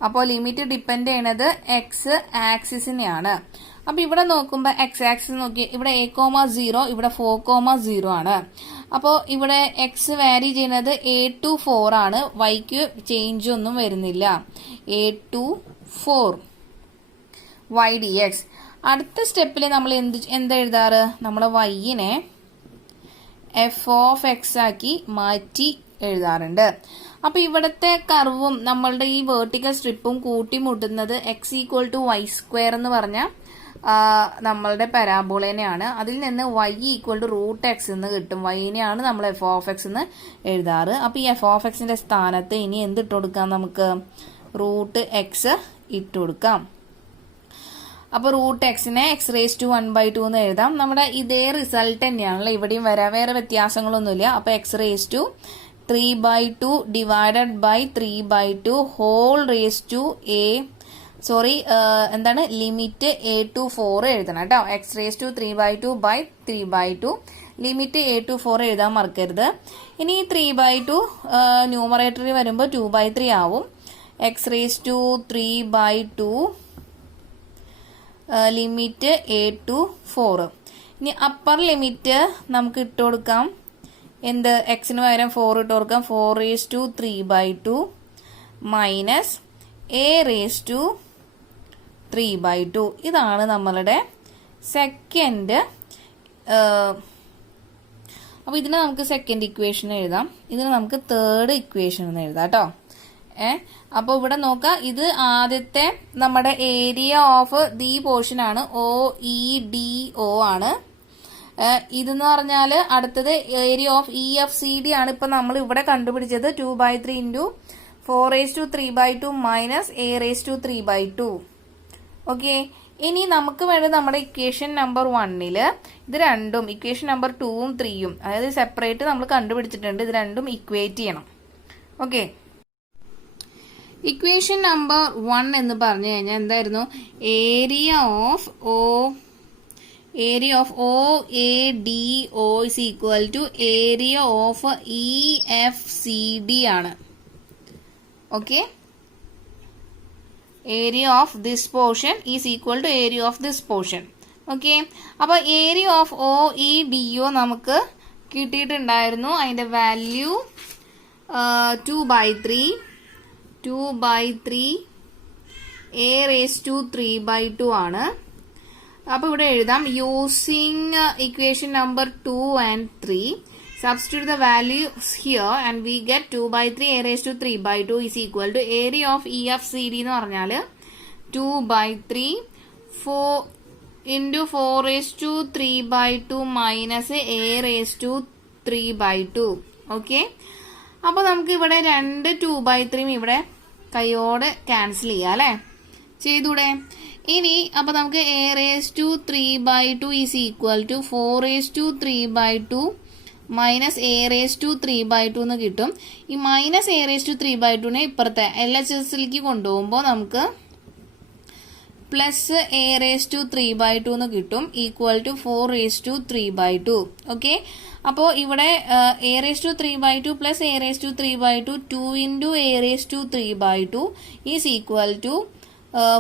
അപ്പോൾ ലിമിറ്റ് ഡിപ്പെൻഡ് ചെയ്യണത് എക്സ് ആക്സിസിനെയാണ്. അപ്പൊ ഇവിടെ നോക്കുമ്പോൾ എക്സ് ആക്സിസ് നോക്കി ഇവിടെ a,0 ഇവിടെ 4,0 ആണ്. അപ്പോൾ ഇവിടെ എക്സ് വാരി ചെയ്യുന്നത് a to 4 ആണ്. വൈക്ക് ചേഞ്ച് ഒന്നും വരുന്നില്ല. a to 4 y dx. അടുത്ത സ്റ്റെപ്പിൽ നമ്മൾ എന്താ എഴുതാറ്? നമ്മുടെ വൈനെ എഫ് ഓഫ് എക്സ് ആക്കി മാറ്റി എഴുതാറുണ്ട്. അപ്പൊ ഇവിടത്തെ കർവും നമ്മളുടെ ഈ വെർട്ടിക്കൽ സ്ട്രിപ്പും കൂട്ടിമുട്ടുന്നത് x equal to y square എന്ന് പറഞ്ഞ നമ്മളുടെ പരാബോളേനെയാണ്. അതിൽ നിന്ന് y equal to root x എന്ന് കിട്ടും. വൈനെയാണ് നമ്മൾ എഫ് ഓഫ് എക്സ് എന്ന് എഴുതാറ്. അപ്പൊ ഈ എഫ് ഓഫ് എക്സിന്റെ സ്ഥാനത്ത് ഇനി എന്ത് ഇട്ട് കൊടുക്കാം? നമുക്ക് റൂട്ട് എക്സ് ഇട്ട് കൊടുക്കാം. അപ്പൊ റൂട്ട് എക്സിനെ എക്സ് റേസ് ടു 1/2 എന്ന് എഴുതാം. നമ്മുടെ ഇതേ റിസൾട്ട് തന്നെയാണല്ലോ ഇവിടെയും വരാം. വേറെ വ്യത്യാസങ്ങളൊന്നുമില്ല. അപ്പൊ x raise to 3/2 divided by 3/2 whole raised to എന്താണ്? ലിമിറ്റ് a to 4 എഴുതണം കേട്ടോ. X raise to 3/2 by 3/2 limit a to 4 എഴുതാൻ മറക്കരുത്. ഇനി 3/2 ന്യൂമറേറ്ററിൽ വരുമ്പോൾ 2/3 ആവും. X raise to 3/2 limit a to 4. ഇനി അപ്പർ ലിമിറ്റ് നമുക്ക് ഇട്ട് കൊടുക്കാം. എന്ത്? എക്സിന് പകരം 4 ഇട്ട് കൊടുക്കാം. 4 raise to 3/2 minus a raise to 3/2. ഇതാണ് നമ്മളുടെ സെക്കൻഡ്. അപ്പോൾ ഇതിനെ നമുക്ക് സെക്കൻഡ് ഇക്വേഷൻ എഴുതാം. ഇതിന് നമുക്ക് തേർഡ് ഇക്വേഷൻ എന്ന് എഴുതാം കേട്ടോ. അപ്പോൾ ഇവിടെ നോക്കാം. ഇത് ആദ്യത്തെ നമ്മുടെ ഏരിയ ഓഫ് ദി പോർഷൻ ആണ്. OEDO ആണ്. ഇതെന്ന് പറഞ്ഞാൽ അടുത്തത് ഏരിയ ഓഫ് EFCD ആണ്. ഇപ്പൊ നമ്മൾ ഇവിടെ കണ്ടുപിടിച്ചത് 2/3 into 4 raise to 3/2 minus a raise to 3/2. ഓക്കെ, ഇനി നമുക്ക് വേണ്ടത് നമ്മുടെ ഇക്വേഷൻ നമ്പർ 1 ഇത് രണ്ടും ഇക്വേഷൻ നമ്പർ 2ഉം 3ഉം അതായത് സെപ്പറേറ്റ് നമ്മൾ കണ്ടുപിടിച്ചിട്ടുണ്ട്. ഇത് രണ്ടും ഇക്വേറ്റ് ചെയ്യണം. ഓക്കെ, ഇക്വേഷൻ നമ്പർ 1 എന്ന് പറഞ്ഞു കഴിഞ്ഞാൽ എന്തായിരുന്നു? Area of OADO is equal to area of EFCD ആണ്. Okay, area of this portion is equal to area of this portion. Okay, അപ്പോൾ ഏരിയ ഓഫ് OEDO നമുക്ക് കിട്ടിയിട്ടുണ്ടായിരുന്നു. അതിൻ്റെ വാല്യൂ 2/3 a raised to 3/2 ആണ്. അപ്പോൾ ഇവിടെ എഴുതാം using equation number 2 and 3. Substitute the values here and we get 2/3 a raised to 3/2 is equal to area of EFCD എന്ന് പറഞ്ഞാൽ 2/3 into 4 raised to 3/2 minus a raised to 3/2. Okay, അപ്പോൾ നമുക്ക് ഇവിടെ രണ്ട് 2/3 ഇവിടെ കൈയോടെ ക്യാൻസൽ ചെയ്യാം അല്ലേ? ചെയ്തൂടെ? ഇനി അപ്പോൾ നമുക്ക് a raised to 3/2 is equal to 4 raised to 3/2 minus a raised to 3/2 എന്ന് കിട്ടും. ഈ മൈനസ് a raised to 3/2നെ ഇപ്പുറത്തെ LHSലേക്ക് കൊണ്ടുപോകുമ്പോൾ നമുക്ക് പ്ലസ് a raised to 3/2 എന്ന് കിട്ടും, equal to 4 raised to 3/2. Okay, അപ്പോൾ ഇവിടെ a raised to 3/2 plus a raised to 3/2 2 into a raised to 3/2 is equal to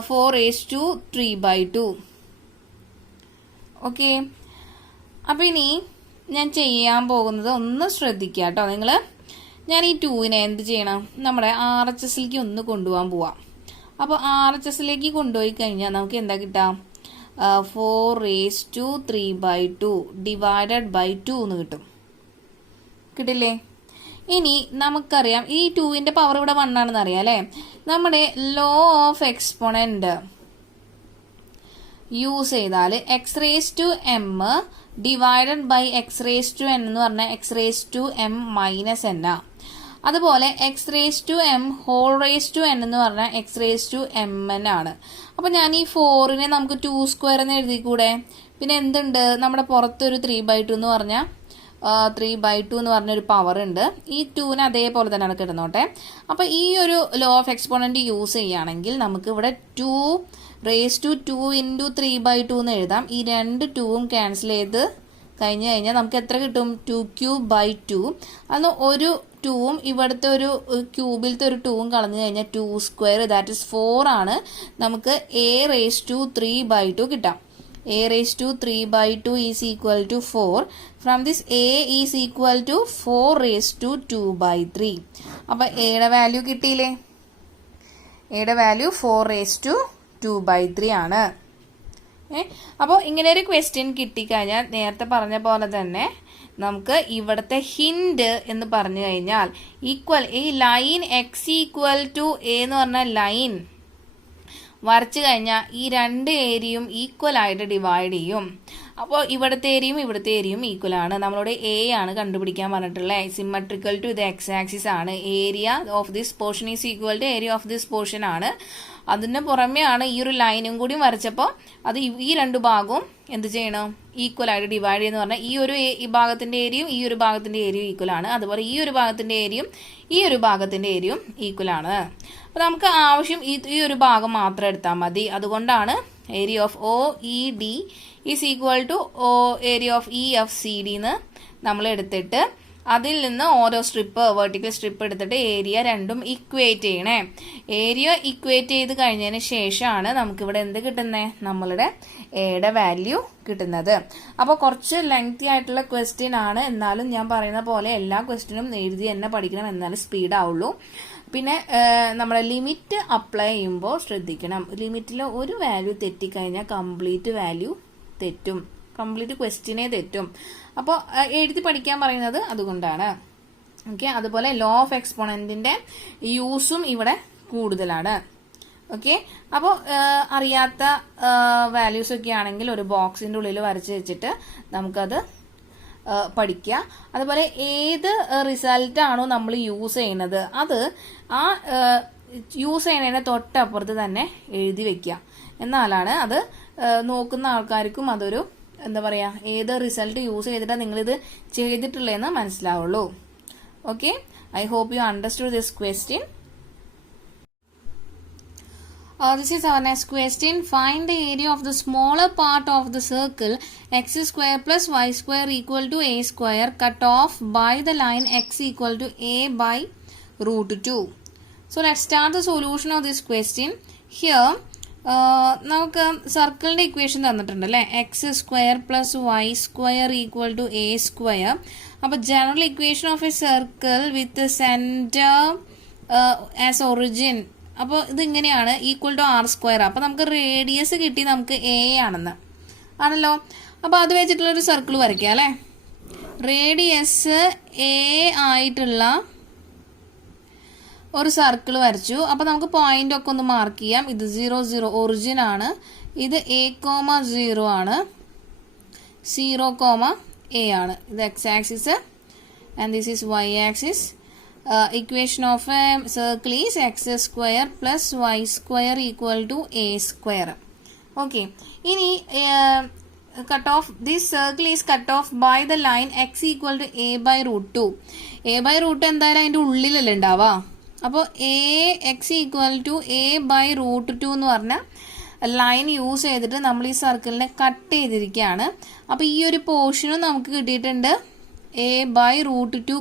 4 raised to 3/2. Okay, അപ്പോൾ ഇനി ഞാൻ ചെയ്യാൻ പോകുന്നത് ഒന്ന് ശ്രദ്ധിക്കുക കേട്ടോ നിങ്ങൾ. ഞാൻ ഈ 2നെ എന്ത് ചെയ്യണം? നമ്മുടെ RHSലേക്ക് ഒന്ന് കൊണ്ടുപോകാൻ പോവാം. അപ്പോൾ RHSലേക്ക് കൊണ്ടുപോയി കഴിഞ്ഞാൽ നമുക്ക് എന്താ കിട്ടാം? 4 raised to 3/2 ഡിവൈഡഡ് ബൈ 2 എന്ന് കിട്ടും. കിട്ടില്ലേ? ഇനി നമുക്കറിയാം ഈ 2ന്റെ പവർ ഇവിടെ 1 ആണെന്ന് അറിയാം അല്ലേ? നമ്മുടെ ലോ ഓഫ് എക്സ്പോണന്റ് യൂസ് ചെയ്താൽ x raised to m divided by x raised to n എന്ന് പറഞ്ഞാൽ x raised to m minus n. അതുപോലെ x raised to m whole raised to n എന്ന് പറഞ്ഞാൽ x raised to mn ആണ്. അപ്പോൾ ഞാൻ ഈ 4നെ നമുക്ക് 2 സ്ക്വയർ എന്ന് എഴുതിക്കൂടെ? പിന്നെ എന്തുണ്ട്? നമ്മുടെ പുറത്തൊരു 3/2 എന്ന് പറഞ്ഞാൽ 3/2 എന്ന് പറഞ്ഞൊരു പവർ ഉണ്ട്. ഈ 2നെ അതേപോലെ തന്നെ കിടന്നോട്ടെ. അപ്പോൾ ഈ ഒരു ലോ ഓഫ് എക്സ്പോണന്റ് യൂസ് ചെയ്യുകയാണെങ്കിൽ നമുക്ക് ഇവിടെ 2 raised to 2 into 3/2 എന്ന് എഴുതാം. ഈ രണ്ട് 2ഉം ക്യാൻസൽ ചെയ്ത് കഴിഞ്ഞ് കഴിഞ്ഞാൽ നമുക്ക് എത്ര കിട്ടും? 2/2. അന്ന് ഒരു 2ഉം ഇവിടുത്തെ ഒരു ക്യൂബിലത്തെ ഒരു 2ഉം കളഞ്ഞു കഴിഞ്ഞാൽ 2 സ്ക്വയർ ദാറ്റ് ഇസ് 4 ആണ്. നമുക്ക് a raised to 3/2 കിട്ടാം. a raised to 3/2 is equal to 4. From this a is equal to 4 raised to 2/3. അപ്പോൾ എയുടെ വാല്യൂ കിട്ടിയില്ലേ? എയുടെ വാല്യൂ 4 raised to 2/3 ആണ്. അപ്പോൾ ഇങ്ങനെ ഒരു ക്വസ്റ്റ്യൻ കിട്ടിക്കഴിഞ്ഞാൽ നേരത്തെ പറഞ്ഞ പോലെ തന്നെ നമുക്ക് ഇവിടുത്തെ ഹിന്റ് എന്ന് പറഞ്ഞു കഴിഞ്ഞാൽ ഈക്വൽ ഈ line x equal to a എന്ന് പറഞ്ഞ ലൈൻ വരച്ചു കഴിഞ്ഞാൽ ഈ രണ്ട് ഏരിയയും ഈക്വൽ ആയിട്ട് ഡിവൈഡ് ചെയ്യും. അപ്പോൾ ഇവിടുത്തെ ഏരിയയും ഇവിടുത്തെ ഏരിയയും ഈക്വൽ ആണ്. നമ്മളോട് എ ആണ് കണ്ടുപിടിക്കാൻ പറഞ്ഞിട്ടുള്ളത്. സിമ്മട്രിക്കൽ ടു ഇത് എക്സ് ആക്സിസ് ആണ്. Area of this portion is equal to area of this portion ആണ്. അതിന് പുറമെയാണ് ഈ ഒരു ലൈനും കൂടി വരച്ചപ്പോൾ അത് ഈ രണ്ട് ഭാഗവും എന്ത് ചെയ്യണം? ഈക്വൽ ആയിട്ട് ഡിവൈഡ് ചെയ്യുന്ന പറഞ്ഞാൽ ഈ ഒരു ഈ ഭാഗത്തിന്റെ ഏരിയയും ഈ ഒരു ഭാഗത്തിന്റെ ഏരിയയും ഈക്വൽ ആണ്. അതുപോലെ ഈ ഒരു ഭാഗത്തിന്റെ ഏരിയയും ഈ ഒരു ഭാഗത്തിന്റെ ഏരിയയും ഈക്വൽ ആണ്. അപ്പോൾ നമുക്ക് ആവശ്യം ഈ ഒരു ഭാഗം മാത്രം എടുത്താൽ മതി. അതുകൊണ്ടാണ് area of OED is equal to area of EFCD എന്ന് നമ്മൾ എടുത്തിട്ട് അതിൽ നിന്ന് ഓരോ സ്ട്രിപ്പ് വെർട്ടിക്കൽ സ്ട്രിപ്പ് എടുത്തിട്ട് ഏരിയ രണ്ടും ഇക്വേറ്റ് ചെയ്യണേ. ഏരിയ ഇക്വേറ്റ് ചെയ്ത് കഴിഞ്ഞതിന് ശേഷമാണ് നമുക്കിവിടെ എന്ത് കിട്ടുന്നത്? നമ്മളുടെ എയുടെ വാല്യൂ കിട്ടുന്നത്. അപ്പോൾ കുറച്ച് ലെങ്തി ആയിട്ടുള്ള ക്വസ്റ്റ്യൻ ആണ്. എന്നാലും ഞാൻ പറയുന്ന പോലെ എല്ലാ ക്വസ്റ്റ്യനും എഴുതി തന്നെ പഠിക്കണം, എന്നാലും സ്പീഡ് ആവുള്ളൂ. പിന്നെ നമ്മുടെ ലിമിറ്റ് അപ്ലൈ ചെയ്യുമ്പോൾ ശ്രദ്ധിക്കണം. ലിമിറ്റിൽ ഒരു വാല്യൂ തെറ്റിക്കഴിഞ്ഞാൽ കംപ്ലീറ്റ് വാല്യൂ തെറ്റും, കംപ്ലീറ്റ് ക്വസ്റ്റ്യനെ തെറ്റും. അപ്പോൾ എഴുതി പഠിക്കാൻ പറയുന്നത് അതുകൊണ്ടാണ്. ഓക്കെ, അതുപോലെ ലോ ഓഫ് എക്സ്പോണന്റിന്റെ യൂസും ഇവിടെ കൂടുതലാണ്. ഓക്കെ, അപ്പോൾ അറിയാത്ത വാല്യൂസ് ഒക്കെ ആണെങ്കിൽ ഒരു ബോക്സിന്റെ ഉള്ളിൽ വരച്ച് വെച്ചിട്ട് നമുക്കത് പഠിക്കുക. അതുപോലെ ഏത് റിസൾട്ട് ആണോ നമ്മൾ യൂസ് ചെയ്യുന്നത് അത് ആ യൂസ് ചെയ്യുന്നതിൻ്റെ തൊട്ടപ്പുറത്ത് തന്നെ എഴുതി വെക്കുക. എന്നാലാണ് അത് നോക്കുന്ന ആൾക്കാർക്കും അതൊരു എന്താ പറയുക, ഏത് റിസൾട്ട് യൂസ് ചെയ്തിട്ടാണ് നിങ്ങളിത് ചെയ്തിട്ടുള്ളതെന്ന് മനസ്സിലാവുള്ളൂ. Okay, I hope you understood this question. This is our next question. Find the area of the smaller part of the circle x square plus y square equal to a square cut off by the line x equal to a by root 2. So let's start the solution of this question. Here നമുക്ക് സർക്കിളിൻ്റെ equation തന്നിട്ടുണ്ട് അല്ലേ, x square plus y square equal to a square. അപ്പോൾ general equation of a circle with centre as origin, അപ്പോൾ ഇതിങ്ങനെയാണ്, equal to r square. അപ്പോൾ നമുക്ക് radius കിട്ടി നമുക്ക് എ ആണെന്ന് ആണല്ലോ. അപ്പോൾ അത് വെച്ചിട്ടുള്ളൊരു സർക്കിൾ വരയ്ക്കാം അല്ലേ. റേഡിയസ് എ ആയിട്ടുള്ള ഒരു സർക്കിൾ വരച്ചു. അപ്പോൾ നമുക്ക് പോയിന്റ് ഒക്കെ ഒന്ന് മാർക്ക് ചെയ്യാം. ഇത് 0 0 ഒറിജിൻ ആണ്, ഇത് a,0 ആണ്, 0, a ആണ്. ഇത് x axis and this is y axis. Equation of a circle is x square plus y square equal to a square. Okay, ini cut off, this circle is cut off by the line x equal to a by root 2. a by root എന്തായാലും അതിൻ്റെ ഉള്ളിലല്ലേ ഉണ്ടാവുക. അപ്പോൾ a x equal to a by root 2 എന്ന് പറഞ്ഞാൽ line use ചെയ്തിട്ട് നമ്മൾ ഈ സർക്കിളിനെ cut ചെയ്തിരിക്കുകയാണ്. അപ്പോൾ ഈ ഒരു പോർഷനും നമുക്ക് കിട്ടിയിട്ടുണ്ട് a by root 2,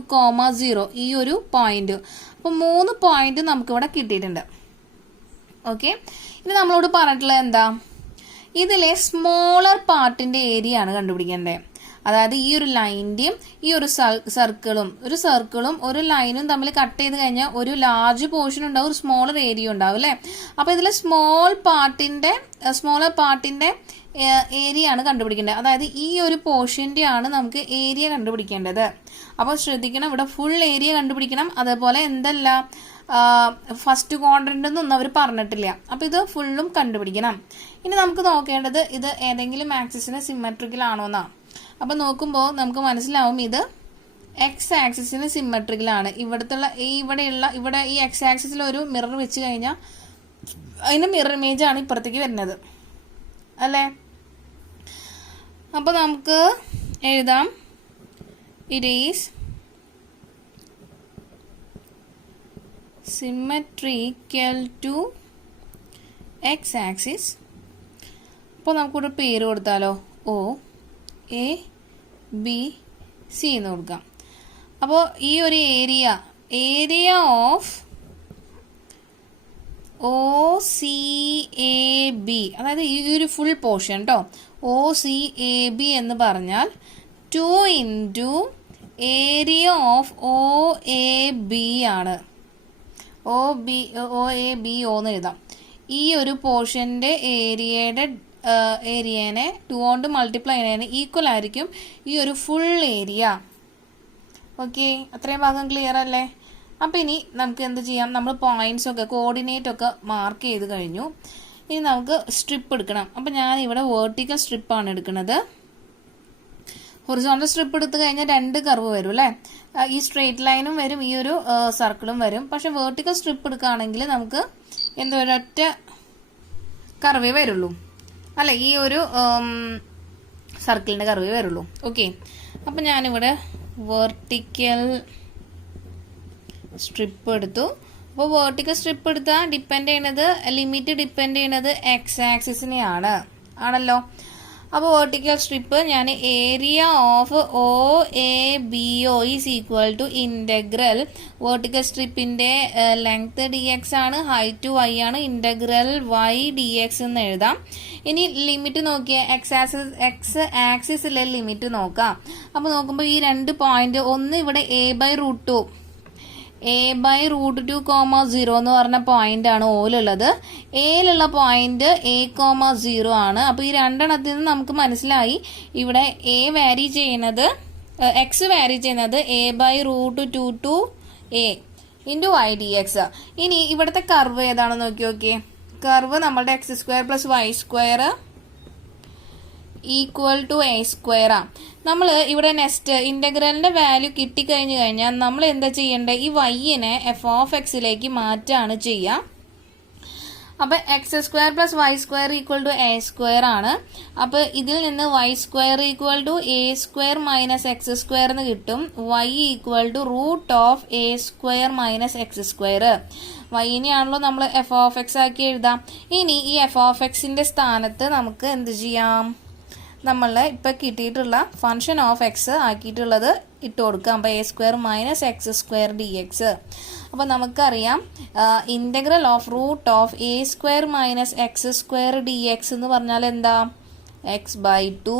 0, ഈ ഒരു പോയിന്റ്. അപ്പോൾ 3 പോയിന്റ് നമുക്കിവിടെ കിട്ടിയിട്ടുണ്ട്. ഓക്കെ, ഇനി നമ്മളോട് പറഞ്ഞിട്ടുള്ളത് എന്താ, ഇതിലെ സ്മോളർ പാർട്ടിന്റെ ഏരിയ ആണ് കണ്ടുപിടിക്കേണ്ടത്. അതായത് ഈ ഒരു ലൈൻ്റെയും ഈ ഒരു സർക്കിളും ഒരു ലൈനും തമ്മിൽ കട്ട് ചെയ്ത് കഴിഞ്ഞാൽ ഒരു ലാർജ് പോർഷൻ ഉണ്ടാവും, ഒരു സ്മോളർ ഏരിയ ഉണ്ടാവും അല്ലേ. അപ്പോൾ ഇതിലെ സ്മോളർ പാർട്ടിന്റെ ഏരിയ ആണ് കണ്ടുപിടിക്കേണ്ടത്. അതായത് ഈ ഒരു പോർഷൻ്റെ ആണ് നമുക്ക് ഏരിയ കണ്ടുപിടിക്കേണ്ടത്. അപ്പോൾ ശ്രദ്ധിക്കണം, ഇവിടെ ഫുൾ ഏരിയ കണ്ടുപിടിക്കണം. അതേപോലെ എന്തല്ല ഫസ്റ്റ് ക്വാഡ്രന്റ് ഒന്നും അവർ പറഞ്ഞിട്ടില്ല. അപ്പോൾ ഇത് ഫുള്ളും കണ്ടുപിടിക്കണം. ഇനി നമുക്ക് നോക്കേണ്ടത് ഇത് ഏതെങ്കിലും ആക്സിസിന് സിമെട്രിക്കൽ ആണോന്നാണ്. അപ്പോൾ നോക്കുമ്പോൾ നമുക്ക് മനസ്സിലാവും ഇത് എക്സ് ആക്സിസിന് സിമെട്രിക്കൽ ആണ്. ഇവിടെ ഈ എക്സ് ആക്സിസിൽ ഒരു മിറർ വെച്ച് കഴിഞ്ഞാൽ അതിൻ്റെ മിറർ ഇമേജ് ആണ് ഇപ്പുറത്തേക്ക് വരുന്നത് അല്ലേ. അപ്പോൾ നമുക്ക് എഴുതാം, it is symmetrical to x axis. അപ്പോൾ നമുക്കിവിടെ പേര് കൊടുത്താലോ, ഒ എ ബി സി എന്ന് കൊടുക്കാം. അപ്പോൾ ഈ ഒരു area of O C A B, അതായത് ഈ ഒരു ഫുൾ പോർഷൻ കേട്ടോ, ഒ സി എ ബി എന്ന് പറഞ്ഞാൽ 2 into area of O A B ആണ്. ഒ എ ബി എന്ന് എഴുതാം. ഈ ഒരു പോർഷൻ്റെ ഏരിയനെ 2 കൊണ്ട് മൾട്ടിപ്ലൈ ചെയ്യുന്നതിന് ഈക്വൽ ആയിരിക്കും ഈ ഒരു ഫുൾ ഏരിയ. ഓക്കെ, അത്രയും ഭാഗം ക്ലിയർ അല്ലേ. അപ്പോൾ ഇനി നമുക്ക് എന്ത് ചെയ്യാം, നമ്മൾ പോയിന്റ്സ് ഒക്കെ കോർഡിനേറ്റ് ഒക്കെ മാർക്ക് ചെയ്ത് കഴിഞ്ഞു. ഇനി നമുക്ക് സ്ട്രിപ്പ് എടുക്കണം. അപ്പോൾ ഞാൻ ഇവിടെ വേർട്ടിക്കൽ സ്ട്രിപ്പാണ് എടുക്കുന്നത്. ഹൊറിസോണ്ടൽ സ്ട്രിപ്പ് എടുത്തു കഴിഞ്ഞാൽ 2 കർവ് വരും അല്ലേ. ഈ സ്ട്രെയിറ്റ് ലൈനും വരും, ഈ ഒരു സർക്കിളും വരും. പക്ഷെ വേർട്ടിക്കൽ സ്ട്രിപ്പ് എടുക്കുകയാണെങ്കിൽ നമുക്ക് ഒരൊറ്റ കർവേ വരുള്ളൂ അല്ലെ, ഈ ഒരു സർക്കിളിൻ്റെ കർവേ വരുള്ളൂ. ഓക്കെ, അപ്പം ഞാനിവിടെ വേർട്ടിക്കൽ സ്ട്രിപ്പ് എടുത്തു. അപ്പോൾ വേർട്ടിക്കൽ സ്ട്രിപ്പ് എടുത്താൽ ലിമിറ്റ് ഡിപ്പെൻഡ് ചെയ്യണത് എക്സ് ആക്സിസിനെയാണ് ആണല്ലോ. അപ്പോൾ വേർട്ടിക്കൽ സ്ട്രിപ്പ് ഞാൻ area of O A B O is equal to integral vertical സ്ട്രിപ്പിൻ്റെ ലെങ്ത് ഡി എക്സ് ആണ്, ഹൈറ്റ് വൈ ആണ്, ഇൻ്റഗ്രൽ വൈ ഡി എക്സ് എന്ന് എഴുതാം. ഇനി ലിമിറ്റ് നോക്കിയാൽ എക്സ് ആക്സിസിലെ ലിമിറ്റ് നോക്കാം. അപ്പോൾ നോക്കുമ്പോൾ ഈ 2 പോയിന്റ്, ഒന്ന് ഇവിടെ a by root 2 0 എന്ന് പറഞ്ഞ പോയിന്റ് ആണ് ഓയിലുള്ളത്. എയിലുള്ള പോയിന്റ് a,0 ആണ്. അപ്പോൾ ഈ രണ്ടെണ്ണത്തിൽ നിന്ന് നമുക്ക് മനസ്സിലായി ഇവിടെ എക്സ് വാരി ചെയ്യുന്നത് a by root 2 to a into y d x. ഇനി ഇവിടുത്തെ കർവ് ഏതാണെന്ന് നോക്കിയേ. കർവ് നമ്മളുടെ x² + y² equal to A സ്ക്വയറാണ്. നമ്മൾ ഇവിടെ നെക്സ്റ്റ് ഇൻ്റഗ്രലിൻ്റെ വാല്യൂ കിട്ടിക്കഴിഞ്ഞ് കഴിഞ്ഞാൽ നമ്മൾ എന്താ ചെയ്യേണ്ടത്? ഈ വൈനെ എഫ് ഓഫ് എക്സിലേക്ക് മാറ്റാണ് ചെയ്യുക. അപ്പോൾ x square plus y square equal to a square ആണ്. അപ്പോൾ ഇതിൽ നിന്ന് y square equal to a square minus x square എന്ന് കിട്ടും. Y equal to root of a square minus x square. വൈനെയാണല്ലോ നമ്മൾ എഫ് ഓഫ് എക്സ് ആക്കി എഴുതാം. ഇനി ഈ എഫ് ഓഫ് എക്സിൻ്റെ സ്ഥാനത്ത് നമുക്ക് എന്ത് ചെയ്യാം? നമ്മൾ ഇപ്പോൾ കിട്ടിയിട്ടുള്ള ഫംഗ്ഷൻ ഓഫ് എക്സ് ആക്കിയിട്ടുള്ളത് ഇട്ട് കൊടുക്കാം. അപ്പോൾ a square minus x square d x. അപ്പോൾ നമുക്കറിയാം integral of root of a square minus x square d x എന്ന് പറഞ്ഞാൽ എന്താ? X by 2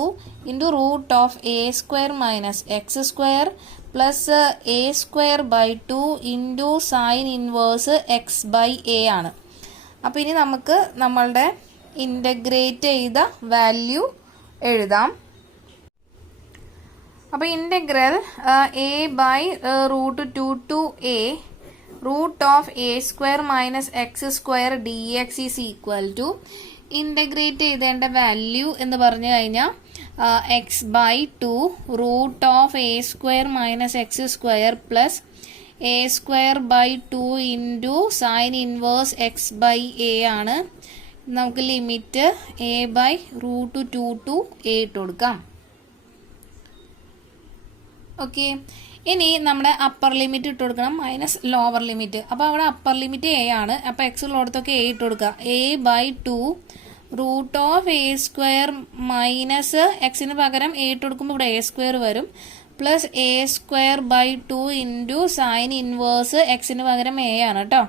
into root of a square minus x square plus a square by 2 into sine inverse x by a ആണ്. അപ്പോൾ ഇനി നമുക്ക് നമ്മളുടെ integrate ചെയ്ത value എഴുതാം. അപ്പോൾ integral a by root 2 to a root of a square minus x square d x is equal to integrate ചെയ്തേണ്ട value എന്ന് പറഞ്ഞു കഴിഞ്ഞാൽ x by 2 root of a square minus x square plus a square by 2 into sine inverse x by a ആണ്. നമുക്ക് limit a by root 2 to a ഇട്ട് കൊടുക്കാം. Okay, ഇനി നമ്മുടെ അപ്പർ ലിമിറ്റ് ഇട്ട് കൊടുക്കണം മൈനസ് ലോവർ ലിമിറ്റ്. അപ്പോൾ അവിടെ അപ്പർ ലിമിറ്റ് എ ആണ്. അപ്പോൾ എക്സ് ഉള്ളിടത്തൊക്കെ എ ഇട്ട് കൊടുക്കുക. A by 2 root of a square minus എക്സിന് പകരം എ ഇട്ട് കൊടുക്കുമ്പോൾ ഇവിടെ എ സ്ക്വയർ വരും plus a square by 2 into sine inverse എക്സിന് പകരം എ ആണ് കേട്ടോ,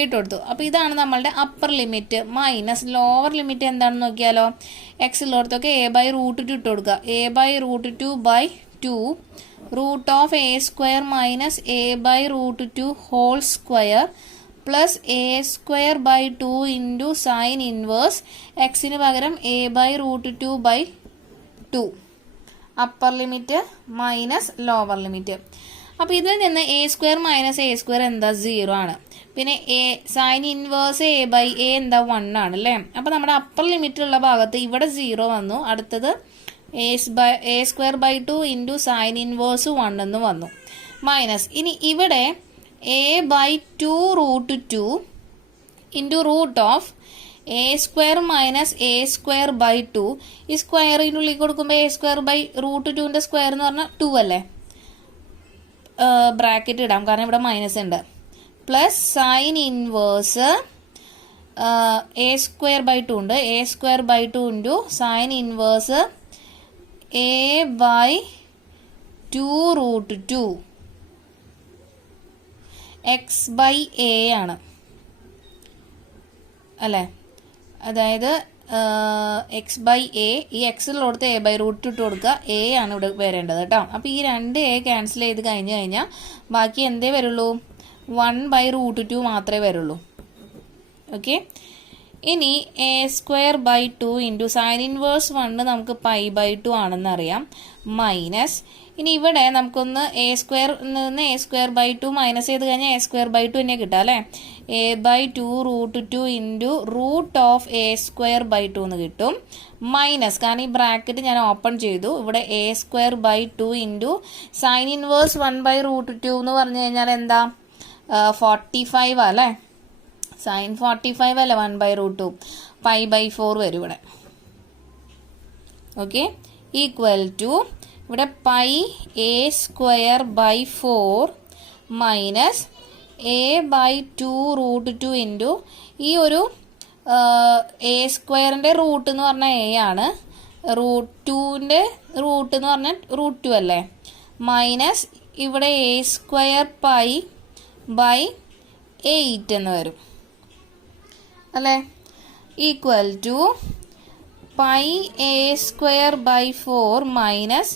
ഇട്ട് കൊടുത്തു. അപ്പോൾ ഇതാണ് നമ്മളുടെ upper limit. Minus lower limit എന്താണെന്ന് നോക്കിയാലോ? എക്സ് ഉള്ളിടത്തൊക്കെ എ ബൈ റൂട്ട് 2 ഇട്ട് കൊടുക്കുക. A by root 2 by 2 root of a square minus a by root 2 whole square plus a square by 2 into sine inverse എക്സിന് പകരം a by root 2 by 2. Upper limit minus lower limit. അപ്പോൾ ഇതിൽ നിന്ന് a square minus a square എന്താ? 0 ആണ്. പിന്നെ A sign inverse a by a എന്താ? 1 ആണ് അല്ലേ. അപ്പോൾ നമ്മുടെ അപ്പർ ലിമിറ്റ് ഉള്ള ഭാഗത്ത് ഇവിടെ 0 വന്നു. അടുത്തത് a square by 2 into sine inverse 1 എന്ന് വന്നു. മൈനസ് ഇനി ഇവിടെ a by 2 root 2 into root of a square minus a square by 2. ഈ സ്ക്വയറിനുള്ളിൽ കൊടുക്കുമ്പോൾ എ സ്ക്വയർ ബൈ റൂട്ട് 2ൻ്റെ സ്ക്വയർ എന്ന് പറഞ്ഞാൽ 2 അല്ലേ. ബ്രാക്കറ്റ് ഇടാം കാരണം ഇവിടെ മൈനസ് ഉണ്ട്. Plus sine inverse a square by 2 ഉണ്ട്. A square by 2 into sine inverse a by 2 root 2 x by a ആണ് അല്ലേ. അതായത് എക്സ് ബൈ എ, ഈ എക്സിലോടത്ത് എ ബൈ റൂട്ട് ഇട്ട് കൊടുക്കുക. എ ആണ് ഇവിടെ വരേണ്ടത് കേട്ടോ. അപ്പോൾ ഈ 2 എ ക്യാൻസൽ ചെയ്ത് കഴിഞ്ഞ് കഴിഞ്ഞാൽ ബാക്കി എന്തേ വരുള്ളൂ? 1 ബൈ റൂട്ട് 2 മാത്രമേ വരുള്ളൂ. ഓക്കെ, ഇനി a square by 2 into sine inverse 1 നമുക്ക് പൈ ബൈ 2 ആണെന്നറിയാം. മൈനസ് ഇനി ഇവിടെ നമുക്കൊന്ന് എ സ്ക്വയർ നിന്ന് എ സ്ക്വയർ ബൈ 2 മൈനസ് ചെയ്ത് കഴിഞ്ഞാൽ എ സ്ക്വയർ ബൈ 2 തന്നെ കിട്ടാം അല്ലേ. A by 2 root 2 into root of a square by 2 എന്ന് കിട്ടും. മൈനസ് കാരണം ഈ ബ്രാക്കറ്റ് ഞാൻ ഓപ്പൺ ചെയ്തു. ഇവിടെ a square by 2 into sine inverse 1 by root 2 എന്ന് പറഞ്ഞു കഴിഞ്ഞാൽ എന്താ? 45 അല്ലേ. സൈൻ 45 അല്ലേ 1 ബൈ റൂട്ട് 2. പൈ ബൈ 4 വരും ഇവിടെ. ഓക്കെ, ഈക്വൽ ടു ഇവിടെ pi a square by 4 minus a by 2 root 2 into ഈ ഒരു എ സ്ക്വയറിൻ്റെ റൂട്ട് എന്ന് പറഞ്ഞാൽ എ ആണ്. റൂട്ട് 2ൻ്റെ റൂട്ട് എന്ന് പറഞ്ഞാൽ റൂട്ട് 2 അല്ലേ. മൈനസ് ഇവിടെ എ സ്ക്വയർ പൈ ബൈ 8 എന്ന് വരും അല്ലേ. Equal to pi a square by 4 minus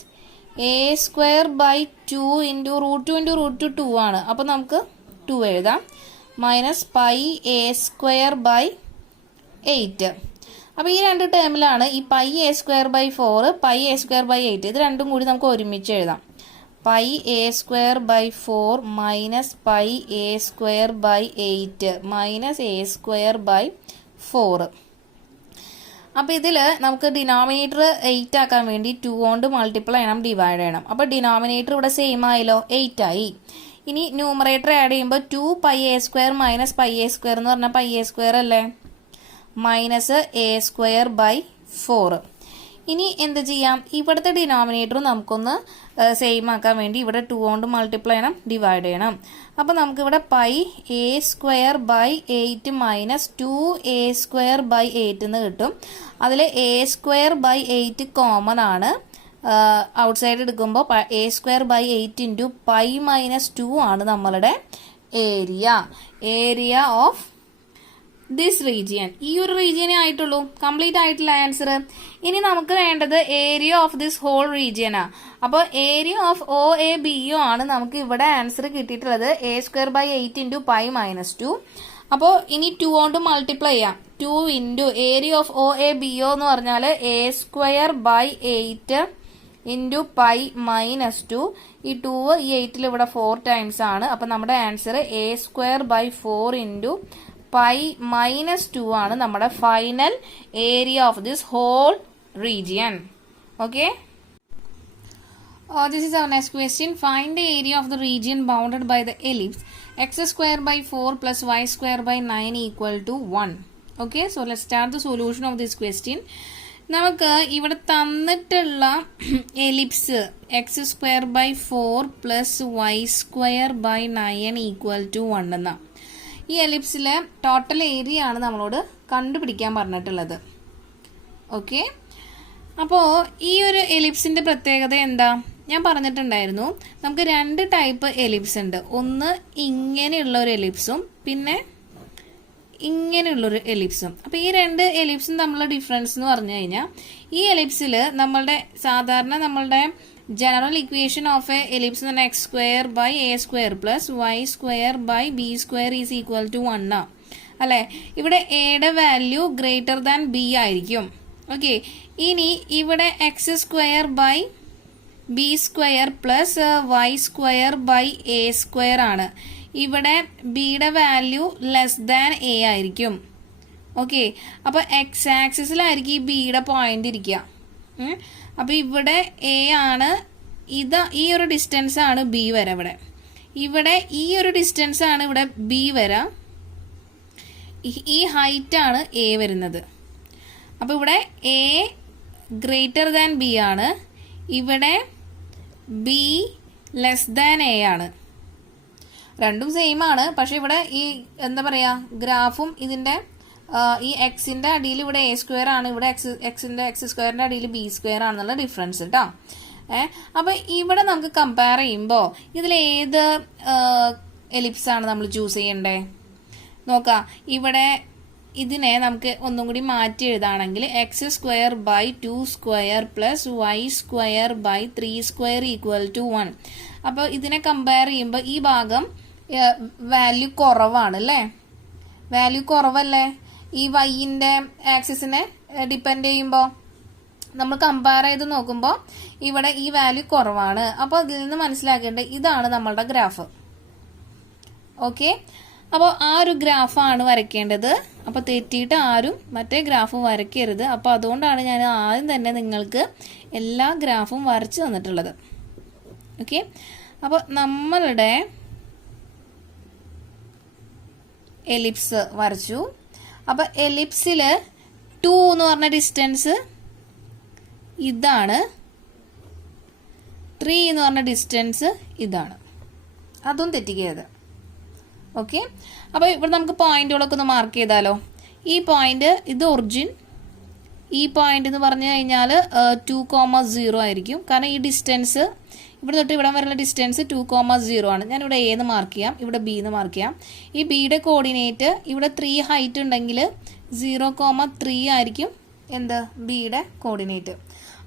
a square by 2 into root 2 into root 2 ആണ്. അപ്പോൾ നമുക്ക് 2 എഴുതാം. Minus pi a square by 8. അപ്പോൾ ഈ 2 ടേമിലാണ് ഈ pi a square by 4 pi a square by 8 ഇത് രണ്ടും കൂടി നമുക്ക് ഒരുമിച്ച് എഴുതാം. Pi a square by 4 minus pi a square by 8 minus a square by 4. അപ്പോൾ ഇതിൽ നമുക്ക് ഡിനോമിനേറ്റർ 8 ആക്കാൻ വേണ്ടി 2 കൊണ്ട് മൾട്ടിപ്ലൈ ചെയ്യണം, ഡിവൈഡ് ചെയ്യണം. അപ്പോൾ ഡിനോമിനേറ്റർ ഇവിടെ സെയിം ആയല്ലോ, 8 ആയി. ഇനി ന്യൂമറേറ്റർ ആഡ് ചെയ്യുമ്പോൾ 2 pi a square minus pi a square എന്ന് പറഞ്ഞാൽ പൈ എ സ്ക്വയർ അല്ലേ, മൈനസ് എ സ്ക്വയർ ബൈ 4. ഇനി എന്ത് ചെയ്യാം, ഇവിടുത്തെ ഡിനോമിനേറ്റർ നമുക്കൊന്ന് സെയിം ആക്കാൻ വേണ്ടി ഇവിടെ 2 കൊണ്ട് മൾട്ടിപ്ലൈ ചെയ്യണം, ഡിവൈഡ് ചെയ്യണം. അപ്പോൾ നമുക്കിവിടെ pi a square by 8 minus 2 a square by 8 എന്ന് കിട്ടും. അതിൽ എ സ്ക്വയർ ബൈ 8 കോമൺ ആണ്, ഔട്ട് സൈഡ് എടുക്കുമ്പോൾ a square by 8 into pi minus 2 ആണ് നമ്മളുടെ ഏരിയ ഓഫ് ദിസ് റീജിയൻ. ഈ ഒരു റീജിയനേ ആയിട്ടുള്ളൂ, കംപ്ലീറ്റ് ആയിട്ടില്ല ആൻസർ. ഇനി നമുക്ക് വേണ്ടത് ഏരിയ ഓഫ് ദിസ് ഹോൾ റീജിയനാ. അപ്പോൾ area of O A B O ആണ് നമുക്ക് ഇവിടെ ആൻസർ കിട്ടിയിട്ടുള്ളത്, a square by 8 into pi minus 2. അപ്പോൾ ഇനി 2 കൊണ്ട് മൾട്ടിപ്ലൈ ചെയ്യാം, 2 into area of O A B O എന്ന് പറഞ്ഞാൽ a square by 8 into pi minus 2. ഈ 2 ഈ 8 ഇവിടെ 4 ടൈംസ് ആണ്. അപ്പം നമ്മുടെ answer a square by 4 into pi minus 2 ആണ് നമ്മുടെ final area of this whole region. Okay, this is our next question. Find the area of the region bounded by the ellipse x square by 4 plus y square by 9 equal to 1. Okay, so let's start the solution of this question. നമുക്ക് ഇവിടെ തന്നിട്ടുള്ള ellipse x square by 4 plus y square by 9 equal to 1 എന്നാ. ഈ എലിപ്സിലെ total area ആണ് നമ്മളോട് കണ്ടുപിടിക്കാൻ പറഞ്ഞിട്ടുള്ളത്. Okay, അപ്പോൾ ഈ ഒരു എലിപ്സിന്റെ പ്രത്യേകത എന്താ, ഞാൻ പറഞ്ഞിട്ടുണ്ടായിരുന്നു നമുക്ക് 2 ടൈപ്പ് എലിപ്സ് ഉണ്ട്. ഒന്ന് ഇങ്ങനെയുള്ള ഒരു എലിപ്സും പിന്നെ ഇങ്ങനെയുള്ളൊരു എലിപ്സും. അപ്പോൾ ഈ 2 എലിപ്സും തമ്മിലുള്ള ഡിഫറൻസ് എന്ന് പറഞ്ഞു കഴിഞ്ഞാൽ, ഈ എലിപ്സിൽ നമ്മളുടെ general equation of a ellipse എന്ന് പറഞ്ഞാൽ x square by a square plus y square by b square is equal to 1 ആ അല്ലേ. ഇവിടെ എയുടെ വാല്യൂ ഗ്രേറ്റർ ദാൻ ബി ആയിരിക്കും. ഓക്കെ, ഇനി ഇവിടെ x square by b square plus y square by a square ആണ്. ഇവിടെ ബിയുടെ വാല്യൂ ലെസ് ദാൻ എ ആയിരിക്കും. ഓക്കെ, അപ്പോൾ എക്സ് ആക്സിസിലായിരിക്കും ഈ ബിയുടെ പോയിന്റ് ഇരിക്കുക. അപ്പോൾ ഇവിടെ എ ആണ്, ഈ ഒരു ഡിസ്റ്റൻസ് ആണ് ബി വരെ. ഇവിടെ ഈ ഒരു ഡിസ്റ്റൻസ് ആണ് ഇവിടെ ബി വരെ, ഈ ഹൈറ്റ് ആണ് എ വരുന്നത്. അപ്പോൾ ഇവിടെ എ ഗ്രേറ്റർ ദാൻ ബി ആണ്, ഇവിടെ ബി ലെസ് ദാൻ എ ആണ്. രണ്ടും സെയിം ആണ്, പക്ഷെ ഇവിടെ ഈ എന്താ പറയുക, ഗ്രാഫും ഇതിൻ്റെ ഈ എക്സിൻ്റെ അടിയിൽ ഇവിടെ എ സ്ക്വയർ ആണ്, ഇവിടെ എക്സ് സ്ക്വയറിൻ്റെ അടിയിൽ ബി സ്ക്വയർ ആണെന്നുള്ള ഡിഫറൻസ് കേട്ടോ. അപ്പോൾ ഇവിടെ നമുക്ക് കമ്പയർ ചെയ്യുമ്പോൾ ഇതിൽ ഏത് എലിപ്സ് ആണ് നമ്മൾ ചൂസ് ചെയ്യണ്ടേ നോക്കാം. ഇവിടെ ഇതിനെ നമുക്ക് ഒന്നും കൂടി മാറ്റി എഴുതാണെങ്കിൽ x square by 2 square plus y square by 3 square equal to 1. അപ്പോൾ ഇതിനെ കമ്പയർ ചെയ്യുമ്പോൾ ഈ ഭാഗം വാല്യൂ കുറവാണ് അല്ലേ, വാല്യൂ കുറവല്ലേ ഈ വൈൻ്റെ ആക്സിസിനെ ഡിപ്പെൻഡ് ചെയ്യുമ്പോൾ. നമ്മൾ കമ്പയർ ചെയ്ത് നോക്കുമ്പോൾ ഇവിടെ ഈ വാല്യൂ കുറവാണ്. അപ്പോൾ അതിൽ നിന്ന് മനസ്സിലാക്കേണ്ടത് ഇതാണ് നമ്മളുടെ ഗ്രാഫ്. ഓക്കെ, അപ്പോൾ ആ ഒരു ഗ്രാഫാണ് വരയ്ക്കേണ്ടത്. അപ്പോൾ തെറ്റിയിട്ട് ആരും മറ്റേ ഗ്രാഫ് വരയ്ക്കരുത്. അപ്പോൾ അതുകൊണ്ടാണ് ഞാൻ ആദ്യം തന്നെ നിങ്ങൾക്ക് എല്ലാ ഗ്രാഫും വരച്ച് തന്നിട്ടുള്ളത്. ഓക്കെ, അപ്പോൾ നമ്മളുടെ എലിപ്സ് വരച്ചു. അപ്പോൾ എലിപ്സിൽ 2 എന്ന് പറഞ്ഞ ഡിസ്റ്റൻസ് ഇതാണ്, 3 എന്ന് പറഞ്ഞ ഡിസ്റ്റൻസ് ഇതാണ്. അതും തെറ്റിക്കരുത്. ഓക്കെ, അപ്പോൾ ഇവിടെ നമുക്ക് പോയിന്റുകളൊക്കെ ഒന്ന് മാർക്ക് ചെയ്താലോ. ഈ പോയിന്റ് ഇത് ഒറിജിൻ, ഈ പോയിന്റ് എന്ന് പറഞ്ഞു കഴിഞ്ഞാൽ 2,0 ആയിരിക്കും. കാരണം ഈ ഡിസ്റ്റൻസ് ഇവിടെ തൊട്ട് ഇവിടെ വരെയുള്ള ഡിസ്റ്റൻസ് 2,0 ആണ്. ഞാനിവിടെ എ എന്ന് മാർക്ക് ചെയ്യാം, ഇവിടെ ബി എന്ന് മാർക്ക് ചെയ്യാം. ഈ ബിയുടെ കോർഡിനേറ്റ് ഇവിടെ 3 ഹൈറ്റ് ഉണ്ടെങ്കിൽ 0,3 ആയിരിക്കും എന്ത് ബിയുടെ കോർഡിനേറ്റ്.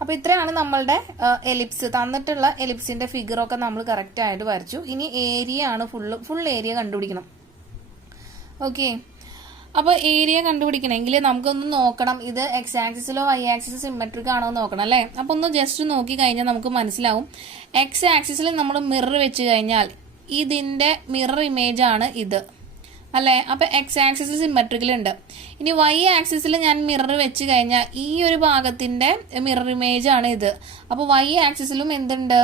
അപ്പോൾ ഇത്രയാണ് നമ്മളുടെ എലിപ്സ്. തന്നിട്ടുള്ള എലിപ്സിൻ്റെ ഫിഗറൊക്കെ നമ്മൾ കറക്റ്റായിട്ട് വരച്ചു. ഇനി ഏരിയ ആണ് ഫുൾ ഏരിയ കണ്ടുപിടിക്കണം. ഓക്കെ, അപ്പോൾ ഏരിയ കണ്ടുപിടിക്കണമെങ്കിൽ നമുക്കൊന്ന് നോക്കണം, ഇത് എക്സ് ആക്സിസിലോ വൈ ആക്സിസോ സിമെട്രിക് ആണോ എന്ന് നോക്കണം അല്ലേ. അപ്പോൾ ഒന്ന് ജസ്റ്റ് നോക്കി കഴിഞ്ഞാൽ നമുക്ക് മനസ്സിലാവും. എക്സ് ആക്സിസിൽ നമ്മൾ മിറർ വെച്ച് കഴിഞ്ഞാൽ ഇതിൻ്റെ മിറർ ഇമേജ് ആണ് ഇത്. അല്ലേ? അപ്പം എക്സ് ആക്സിസ് സിമെട്രിക്കൽ ഉണ്ട്. ഇനി വൈ ആക്സിസിൽ ഞാൻ മിറർ വെച്ച് കഴിഞ്ഞാൽ ഈ ഒരു ഭാഗത്തിൻ്റെ മിറർ ഇമേജ് ആണ് ഇത്. അപ്പോൾ വൈ ആക്സിസിലും എന്തുണ്ട്?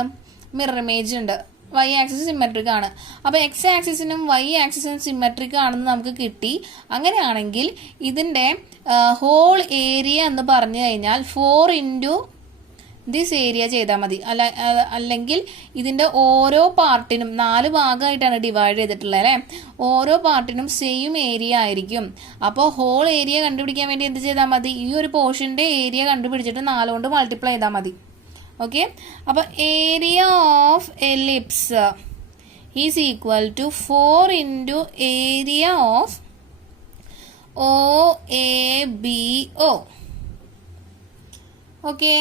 മിറർ ഇമേജ് ഉണ്ട്. വൈ ആക്സിസ് സിമെട്രിക് ആണ്. അപ്പോൾ എക്സ് ആക്സിസിനും വൈ ആക്സിസിനും സിമെട്രിക് ആണെന്ന് നമുക്ക് കിട്ടി. അങ്ങനെയാണെങ്കിൽ ഇതിൻ്റെ ഹോൾ ഏരിയ എന്ന് പറഞ്ഞു കഴിഞ്ഞാൽ 4 ഇൻറ്റു ദിസ് ഏരിയ ചെയ്താൽ മതി. അല്ലെങ്കിൽ ഇതിൻ്റെ ഓരോ പാർട്ടിനും 4 ഭാഗമായിട്ടാണ് ഡിവൈഡ് ചെയ്തിട്ടുള്ളത് അല്ലേ? ഓരോ പാർട്ടിനും സെയിം ഏരിയ ആയിരിക്കും. അപ്പോൾ ഹോൾ ഏരിയ കണ്ടുപിടിക്കാൻ വേണ്ടി എന്ത് ചെയ്താൽ മതി? ഈ ഒരു പോർഷൻ്റെ ഏരിയ കണ്ടുപിടിച്ചിട്ട് 4 കൊണ്ട് മൾട്ടിപ്ലൈ ചെയ്താൽ മതി. ഓക്കെ, അപ്പോൾ area of ellipse is equal to 4 into area of OABO. Okay,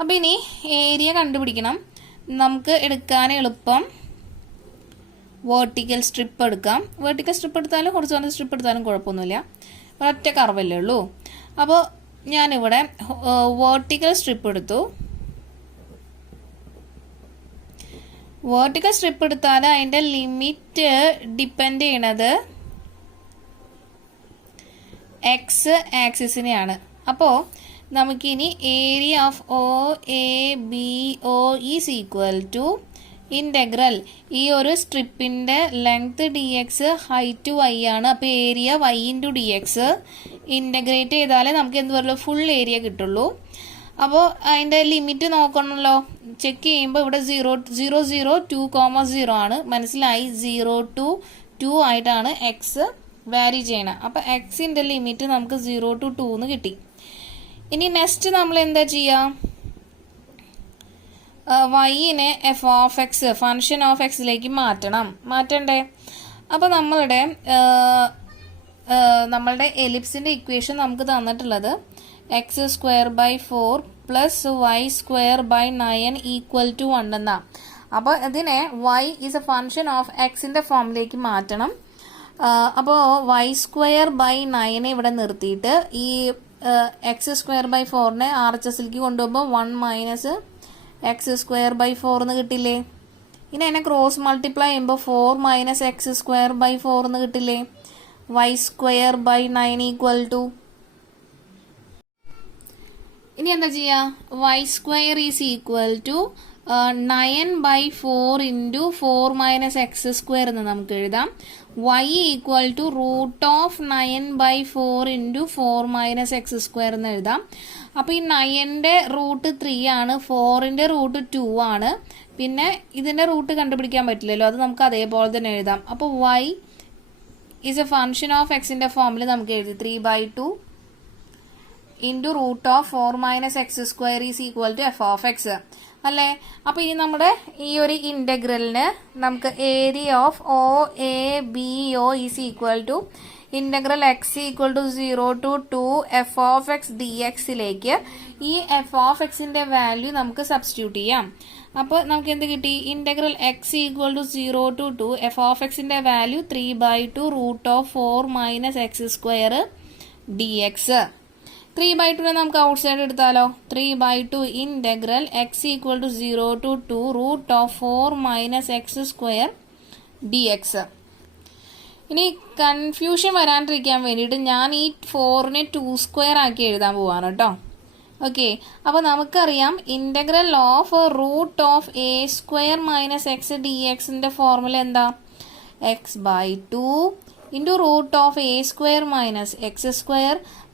അപ്പം ഇനി ഏരിയ കണ്ടുപിടിക്കണം. നമുക്ക് എടുക്കാൻ എളുപ്പം വേർട്ടിക്കൽ സ്ട്രിപ്പ് എടുക്കാം. വേർട്ടിക്കൽ സ്ട്രിപ്പ് എടുത്താലും ഹൊറിസോണ്ടൽ സ്ട്രിപ്പ് എടുത്താലും കുഴപ്പമൊന്നുമില്ല, ഒരൊറ്റ കർവല്ലേ ഉള്ളൂ. അപ്പോൾ ഞാനിവിടെ വേർട്ടിക്കൽ സ്ട്രിപ്പ് എടുത്തു. വേർട്ടിക്കൽ സ്ട്രിപ്പ് എടുത്താൽ അതിൻ്റെ ലിമിറ്റ് ഡിപ്പെൻഡ് ചെയ്യണത് എക്സ് ആക്സിസിനെയാണ്. അപ്പോൾ നമുക്കിനി area of OABO is equal to integral ഈ ഒരു സ്ട്രിപ്പിൻ്റെ ലെങ്ത് DX ഹൈറ്റ് Y ആണ്. അപ്പോൾ area Y into DX integrate ചെയ്താലേ നമുക്ക് എന്ത് പറയുള്ളൂ? ഫുൾ ഏരിയ കിട്ടുള്ളൂ. അപ്പോൾ അതിൻ്റെ ലിമിറ്റ് നോക്കണമല്ലോ. ചെക്ക് ചെയ്യുമ്പോൾ ഇവിടെ 0.002,0 ആണ്. മനസ്സിലായി? 0 to 2 ആയിട്ടാണ് എക്സ് വാരി ചെയ്യണം. അപ്പോൾ എക്സിൻ്റെ ലിമിറ്റ് നമുക്ക് 0 to 2 എന്ന് കിട്ടി. ഇനി നെക്സ്റ്റ് നമ്മൾ എന്താ ചെയ്യുക? വൈനെ f of x function of എക്സിലേക്ക് മാറ്റണ്ടേ? അപ്പോൾ നമ്മളുടെ എലിപ്സിൻ്റെ ഇക്വേഷൻ നമുക്ക് തന്നിട്ടുള്ളത് x² 4 + y² 9 = 1 എന്നാണ്. അപ്പോൾ ഇതിനെ y is a function of എക്സിൻ്റെ ഫോമിലേക്ക് മാറ്റണം. അപ്പോൾ y² 9 ഇവിടെ നിർത്തിയിട്ട് ഈ x² 4 RHSലേക്ക് കൊണ്ടുപോകുമ്പോൾ 1 - x² 4 എന്ന് കിട്ടില്ലേ? ഇനി അതിനെ ക്രോസ് മൾട്ടിപ്ലൈ ചെയ്യുമ്പോൾ 4 - x² 4 എന്ന് കിട്ടില്ലേ? y² 9 = ഇനി എന്താ ചെയ്യുക? y² is equal to 9/4 into 4 - x² എന്ന് നമുക്ക് എഴുതാം. y equal to √9/4 into 4 - x² എന്ന് എഴുതാം. അപ്പോൾ ഈ 9ൻ്റെ റൂട്ട് 3 ആണ്, 4ൻ്റെ റൂട്ട് 2 ആണ്. പിന്നെ ഇതിൻ്റെ റൂട്ട് കണ്ടുപിടിക്കാൻ പറ്റില്ലല്ലോ, അത് നമുക്ക് അതേപോലെ തന്നെ എഴുതാം. അപ്പോൾ y is a function of എക്സിൻ്റെ ഫോമിൽ നമുക്ക് എഴുതി 3/2 into √4 - x² is equal to f of x അല്ലേ? അപ്പോൾ ഇനി നമ്മുടെ ഈ ഒരു ഇൻ്റഗ്രലിന് നമുക്ക് area of OABO is equal to integral x = 0 to 2 f of x DXയിലേക്ക് ഈ എഫ് ഓഫ് എക്സിൻ്റെ വാല്യൂ നമുക്ക് സബ്സ്റ്റിറ്റ്യൂട്ട് ചെയ്യാം. അപ്പോൾ നമുക്ക് എന്ത് കിട്ടി? Integral x = 0 to 2 f of എക്സിൻ്റെ വാല്യൂ 3/2 √4 - x² DX. 3/2 നമുക്ക് ഔട്ട് സൈഡ് എടുത്താലോ? 3/2 integral x = 0 to 2 √4 - x² DX. ഇനി കൺഫ്യൂഷൻ വരാണ്ടിരിക്കാൻ വേണ്ടിയിട്ട് ഞാൻ ഈ 4നെ 2² ആക്കി എഴുതാൻ പോവാണ് കേട്ടോ. ഓക്കെ, അപ്പോൾ നമുക്കറിയാം ഇൻ്റഗ്രൽ ഓഫ് √(a² - x dx)ൻ്റെ ഫോർമുല എന്താ? x/2 into √(a² - x²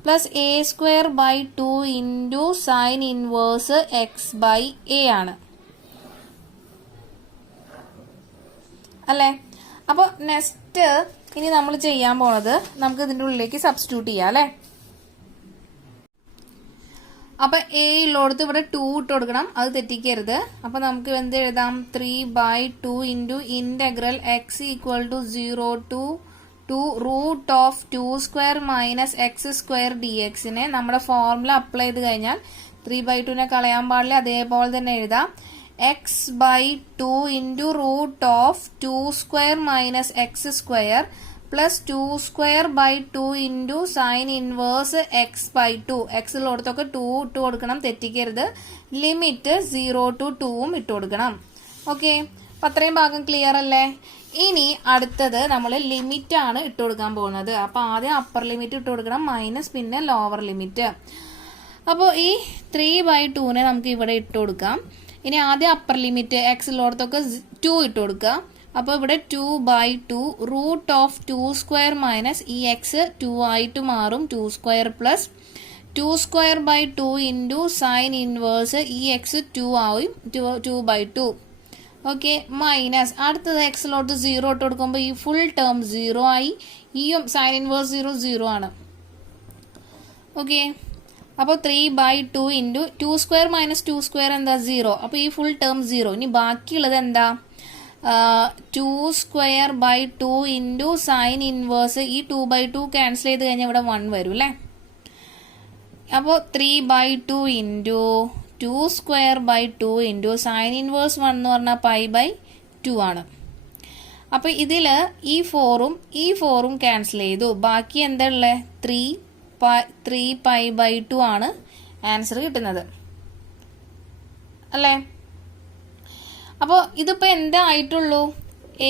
plus a²/2 into sine inverse x/a ആണ് അല്ലേ? അപ്പോൾ നെക്സ്റ്റ് ഇനി നമ്മൾ ചെയ്യാൻ പോണത് നമുക്ക് ഇതിൻ്റെ ഉള്ളിലേക്ക് സബ്സ്റ്റിറ്റ്യൂട്ട് ചെയ്യാം അല്ലേ? അപ്പോൾ a ഉള്ളിടത്ത് ഇവിടെ 2 ഇട്ട് കൊടുക്കണം, അത് തെറ്റിക്കരുത്. അപ്പോൾ നമുക്ക് എന്ത് എഴുതാം? 3/2 into integral x = 0 to 2 √(2² - x² dx)നെ നമ്മുടെ ഫോർമുല അപ്ലൈ ചെയ്ത് കഴിഞ്ഞാൽ 3/2നെ കളയാൻ പാടില്ല, അതേപോലെ തന്നെ എഴുതാം. x/2 into √(2² - x² plus 2² into sine inverse x/2. x ഉള്ളിടത്തൊക്കെ 2 ഇട്ട് കൊടുക്കണം, തെറ്റിക്കരുത്. ലിമിറ്റ് 0 to 2 ഇട്ട് കൊടുക്കണം. ഓക്കെ, അത്രയും ഭാഗം ക്ലിയർ അല്ലേ? ഇനി അടുത്തത് നമ്മൾ ലിമിറ്റ് ആണ് ഇട്ട് കൊടുക്കാൻ പോകുന്നത്. അപ്പോൾ ആദ്യം അപ്പർ ലിമിറ്റ് ഇട്ട് കൊടുക്കണം, മൈനസ് പിന്നെ ലോവർ ലിമിറ്റ്. അപ്പോൾ ഈ 3/2 നമുക്ക് ഇവിടെ ഇട്ട് കൊടുക്കാം. ഇനി ആദ്യം അപ്പർ ലിമിറ്റ് എക്സ് ഉള്ളിടത്തൊക്കെ 2 ഇട്ട് കൊടുക്കുക. അപ്പോൾ ഇവിടെ 2/2 റൂട്ട് ഓഫ് 2² മൈനസ് ഈ എക്സ് 2 ആയിട്ട് മാറും, 2² പ്ലസ് 2²/2 ഇൻറ്റു സൈൻ ഇൻവേഴ്സ് ഈ എക്സ് 2 ആവും, 2/2. ഓക്കെ, മൈനസ് അടുത്തത് എക്സിലോട്ട് 0 ഇട്ട് കൊടുക്കുമ്പോൾ ഈ ഫുൾ ടേം 0 ആയി, ഈയും സൈൻ ഇൻവേഴ്സ് 0 ആണ്. ഓക്കെ, അപ്പോൾ 3/2 ഇൻറ്റു 2² മൈനസ് 2² എന്താ 0. അപ്പോൾ ഈ ഫുൾ ടേം 0. ഇനി ബാക്കിയുള്ളത് എന്താ? 2²/2 ഇൻറ്റു സൈൻ ഇൻവേഴ്സ് ഈ 2/2 ക്യാൻസൽ ചെയ്ത് കഴിഞ്ഞാൽ ഇവിടെ 1 വരും അല്ലേ? അപ്പോൾ 3/2 ഇൻറ്റു 2²/2 ഇൻറ്റു സൈൻ ഇൻവേഴ്സ് 1 എന്ന് പറഞ്ഞാൽ π/2 ആണ്. അപ്പോൾ ഇതിൽ ഈ 4ഉം ക്യാൻസൽ ചെയ്തു. ബാക്കി എന്താ ഉള്ളത്? 3π/2 ആണ് ആൻസർ കിട്ടുന്നത് അല്ലേ? അപ്പോൾ ഇതിപ്പോൾ എന്താ ആയിട്ടുള്ളൂ?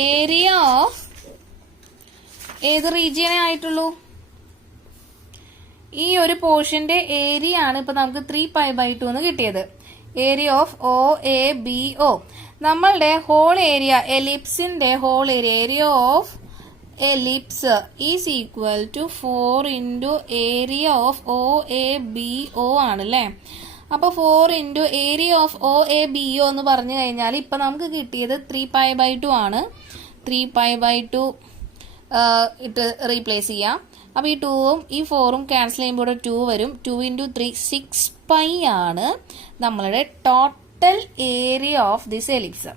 ഏരിയ ഓഫ് ഏത് റീജിയനേ ആയിട്ടുള്ളൂ? ഈ ഒരു പോർഷന്റെ ഏരിയ ആണ് ഇപ്പൊ നമുക്ക് 3π/2 എന്ന് കിട്ടിയത്. Area of OABO. നമ്മളുടെ ഹോൾ ഏരിയ, എലിപ്സിന്റെ whole area of ellipse is equal to 4 into area of OABO ആണ് അല്ലേ? അപ്പോൾ 4 ഇൻറ്റു ഏരിയ ഓഫ് OABO എന്ന് പറഞ്ഞു കഴിഞ്ഞാൽ ഇപ്പം നമുക്ക് കിട്ടിയത് 3π/2 ആണ്. 3π/2 ഇട്ട് റീപ്ലേസ് ചെയ്യാം. അപ്പോൾ ഈ 2ഉം ഈ 4ഉം ക്യാൻസൽ ചെയ്യുമ്പോൾ ഇവിടെ 2 വരും. 2 ഇൻറ്റു 3 6π ആണ് നമ്മളുടെ total area of this ellipse.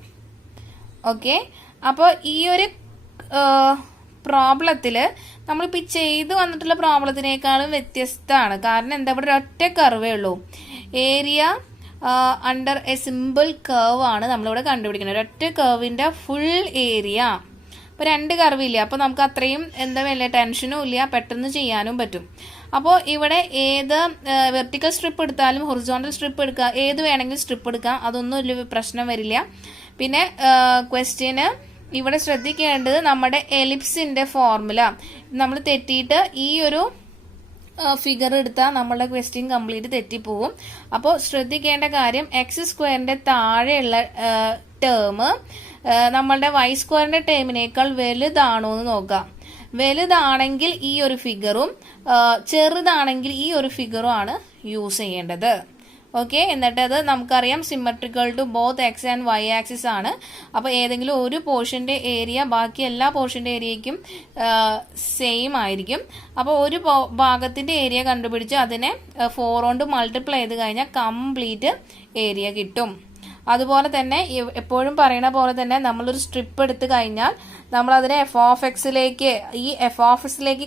Okay, അപ്പോൾ ഈ ഒരു പ്രോബ്ലത്തിൽ നമ്മളിപ്പോൾ ചെയ്ത് വന്നിട്ടുള്ള പ്രോബ്ലത്തിനേക്കാളും വ്യത്യസ്തമാണ്. കാരണം എന്താ, ഇവിടെ ഒറ്റ കർവേ ഉള്ളൂ. Area under A simple curve ആണ് നമ്മളിവിടെ കണ്ടുപിടിക്കുന്നത്. ഒരൊറ്റ കർവിൻ്റെ ഫുൾ ഏരിയ. ഇപ്പോൾ 2 കർവില്ല, അപ്പോൾ നമുക്ക് അത്രയും എന്താ വലിയ ടെൻഷനും ഇല്ല, പെട്ടെന്ന് ചെയ്യാനും പറ്റും. അപ്പോൾ ഇവിടെ ഏത് വെർട്ടിക്കൽ സ്ട്രിപ്പ് എടുത്താലും ഹൊറിസോണ്ടൽ സ്ട്രിപ്പ് എടുക്കുക, ഏത് വേണമെങ്കിലും സ്ട്രിപ്പ് എടുക്കാം, അതൊന്നും വലിയ പ്രശ്നം വരില്ല. പിന്നെ ക്വസ്റ്റ്യന് ഇവിടെ ശ്രദ്ധിക്കേണ്ടത് നമ്മുടെ എലിപ്സിന്റെ ഫോർമുല നമ്മൾ തെറ്റിയിട്ട് ഈ ഒരു ഫിഗർ എടുത്താൽ നമ്മളുടെ ക്വസ്റ്റ്യൻ കംപ്ലീറ്റ് തെറ്റിപ്പോവും. അപ്പോൾ ശ്രദ്ധിക്കേണ്ട കാര്യം, x² താഴെയുള്ള ടേം നമ്മളുടെ y² ടേമിനേക്കാൾ വലുതാണോ എന്ന് നോക്കാം. വലുതാണെങ്കിൽ ഈ ഒരു ഫിഗറും ചെറുതാണെങ്കിൽ ഈ ഒരു ഫിഗറും ആണ് യൂസ് ചെയ്യേണ്ടത്. ഓക്കെ, എന്നിട്ട് അത് നമുക്കറിയാം symmetrical to both x and y axis ആണ്. അപ്പോൾ ഏതെങ്കിലും ഒരു പോർഷന്റെ ഏരിയ ബാക്കി എല്ലാ പോർഷന്റെ ഏരിയയ്ക്കും സെയിം ആയിരിക്കും. അപ്പോൾ ഒരു ഭാഗത്തിന്റെ ഏരിയ കണ്ടുപിടിച്ച് അതിനെ 4 കൊണ്ട് മൾട്ടിപ്ലൈ ചെയ്ത് കഴിഞ്ഞാൽ കംപ്ലീറ്റ് ഏരിയ കിട്ടും. അതുപോലെ തന്നെ എപ്പോഴും പറയുന്ന പോലെ തന്നെ നമ്മളൊരു സ്ട്രിപ്പ് എടുത്തു കഴിഞ്ഞാൽ നമ്മൾ അതിനെ f(x)ലേക്ക്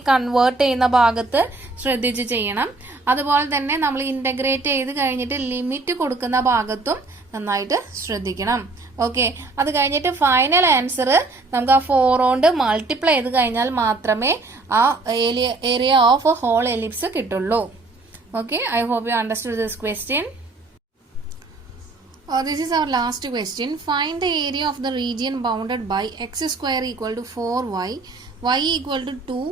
കൺവേർട്ട് ചെയ്യുന്ന ഭാഗത്ത് ശ്രദ്ധിച്ച് ചെയ്യണം. അതുപോലെ തന്നെ നമ്മൾ ഇന്റഗ്രേറ്റ് ചെയ്ത് കഴിഞ്ഞിട്ട് ലിമിറ്റ് കൊടുക്കുന്ന ഭാഗത്തും നന്നായിട്ട് ശ്രദ്ധിക്കണം. ഓക്കെ, അത് കഴിഞ്ഞിട്ട് ഫൈനൽ ആൻസർ നമുക്ക് ആ 4 കൊണ്ട് മൾട്ടിപ്ലൈ ചെയ്ത് കഴിഞ്ഞാൽ മാത്രമേ ആ ഏരിയ ഓഫ് ഹോൾ എലിപ്സ് കിട്ടുള്ളൂ. Okay, I hope you understood this question. This is our last question. Find the area of the region bounded by x² equal to 4y, y equal to 2,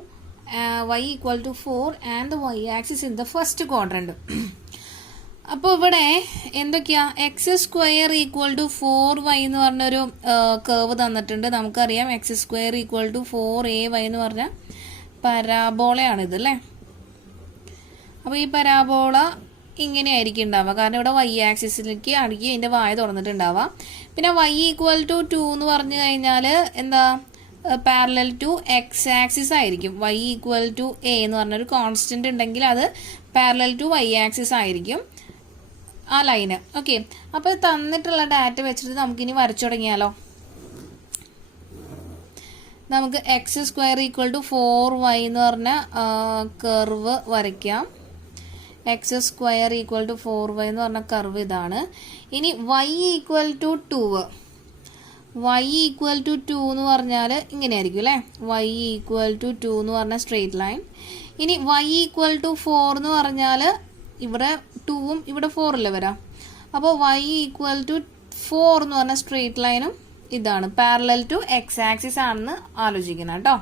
y equal to 4 and the y-axis in the first quadrant. അപ്പോൾ ഇവിടെ എന്തൊക്കെയാ, x² equal to 4y എന്ന് പറഞ്ഞൊരു curve തന്നിട്ടുണ്ട്. നമുക്കറിയാം x² equal to 4ay എന്ന് പറഞ്ഞ പരാബോളയാണിത് അല്ലേ? അപ്പോൾ ഈ പരാബോള ഇങ്ങനെയായിരിക്കും ഉണ്ടാവുക, കാരണം ഇവിടെ y ആക്സിസിലേക്ക് അടുക്കി അതിൻ്റെ വായ തുറന്നിട്ടുണ്ടാവുക. പിന്നെ y ഈക്വൽ ടു 2 എന്ന് പറഞ്ഞു കഴിഞ്ഞാൽ എന്താ, പാരലൽ ടു എക്സ് ആക്സിസ് ആയിരിക്കും. y ഈക്വൽ ടു a എന്ന് പറഞ്ഞൊരു കോൺസ്റ്റന്റ് ഉണ്ടെങ്കിൽ അത് പാരലൽ ടു y ആക്സിസ് ആയിരിക്കും ആ ലൈന്. ഓക്കെ, അപ്പോൾ തന്നിട്ടുള്ള ഡാറ്റ വെച്ചിട്ട് നമുക്കിനി വരച്ചു തുടങ്ങിയാലോ. നമുക്ക് x² ഈക്വൽ ടു 4y എന്ന് പറഞ്ഞ കർവ് വരയ്ക്കാം. x² ഈക്വൽ ടു 4y എന്ന് പറഞ്ഞ കർവ് ഇതാണ്. ഇനി y ഈക്വൽ ടു 2 എന്ന് പറഞ്ഞാൽ ഇങ്ങനെയായിരിക്കും അല്ലേ? y ഈക്വൽ ടു 2 എന്ന് പറഞ്ഞ സ്ട്രെയിറ്റ് ലൈൻ. ഇനി y ഈക്വൽ ടു 4 എന്ന് പറഞ്ഞാൽ ഇവിടെ 2ഉം ഇവിടെ 4 അല്ലേ വരാം. അപ്പോൾ y ഈക്വൽ ടു 4 എന്ന് പറഞ്ഞ സ്ട്രെയിറ്റ് ലൈനും ഇതാണ്, പാരലൽ ടു എക്സ് ആക്സിസ് ആണെന്ന് ആലോചിക്കണം കേട്ടോ,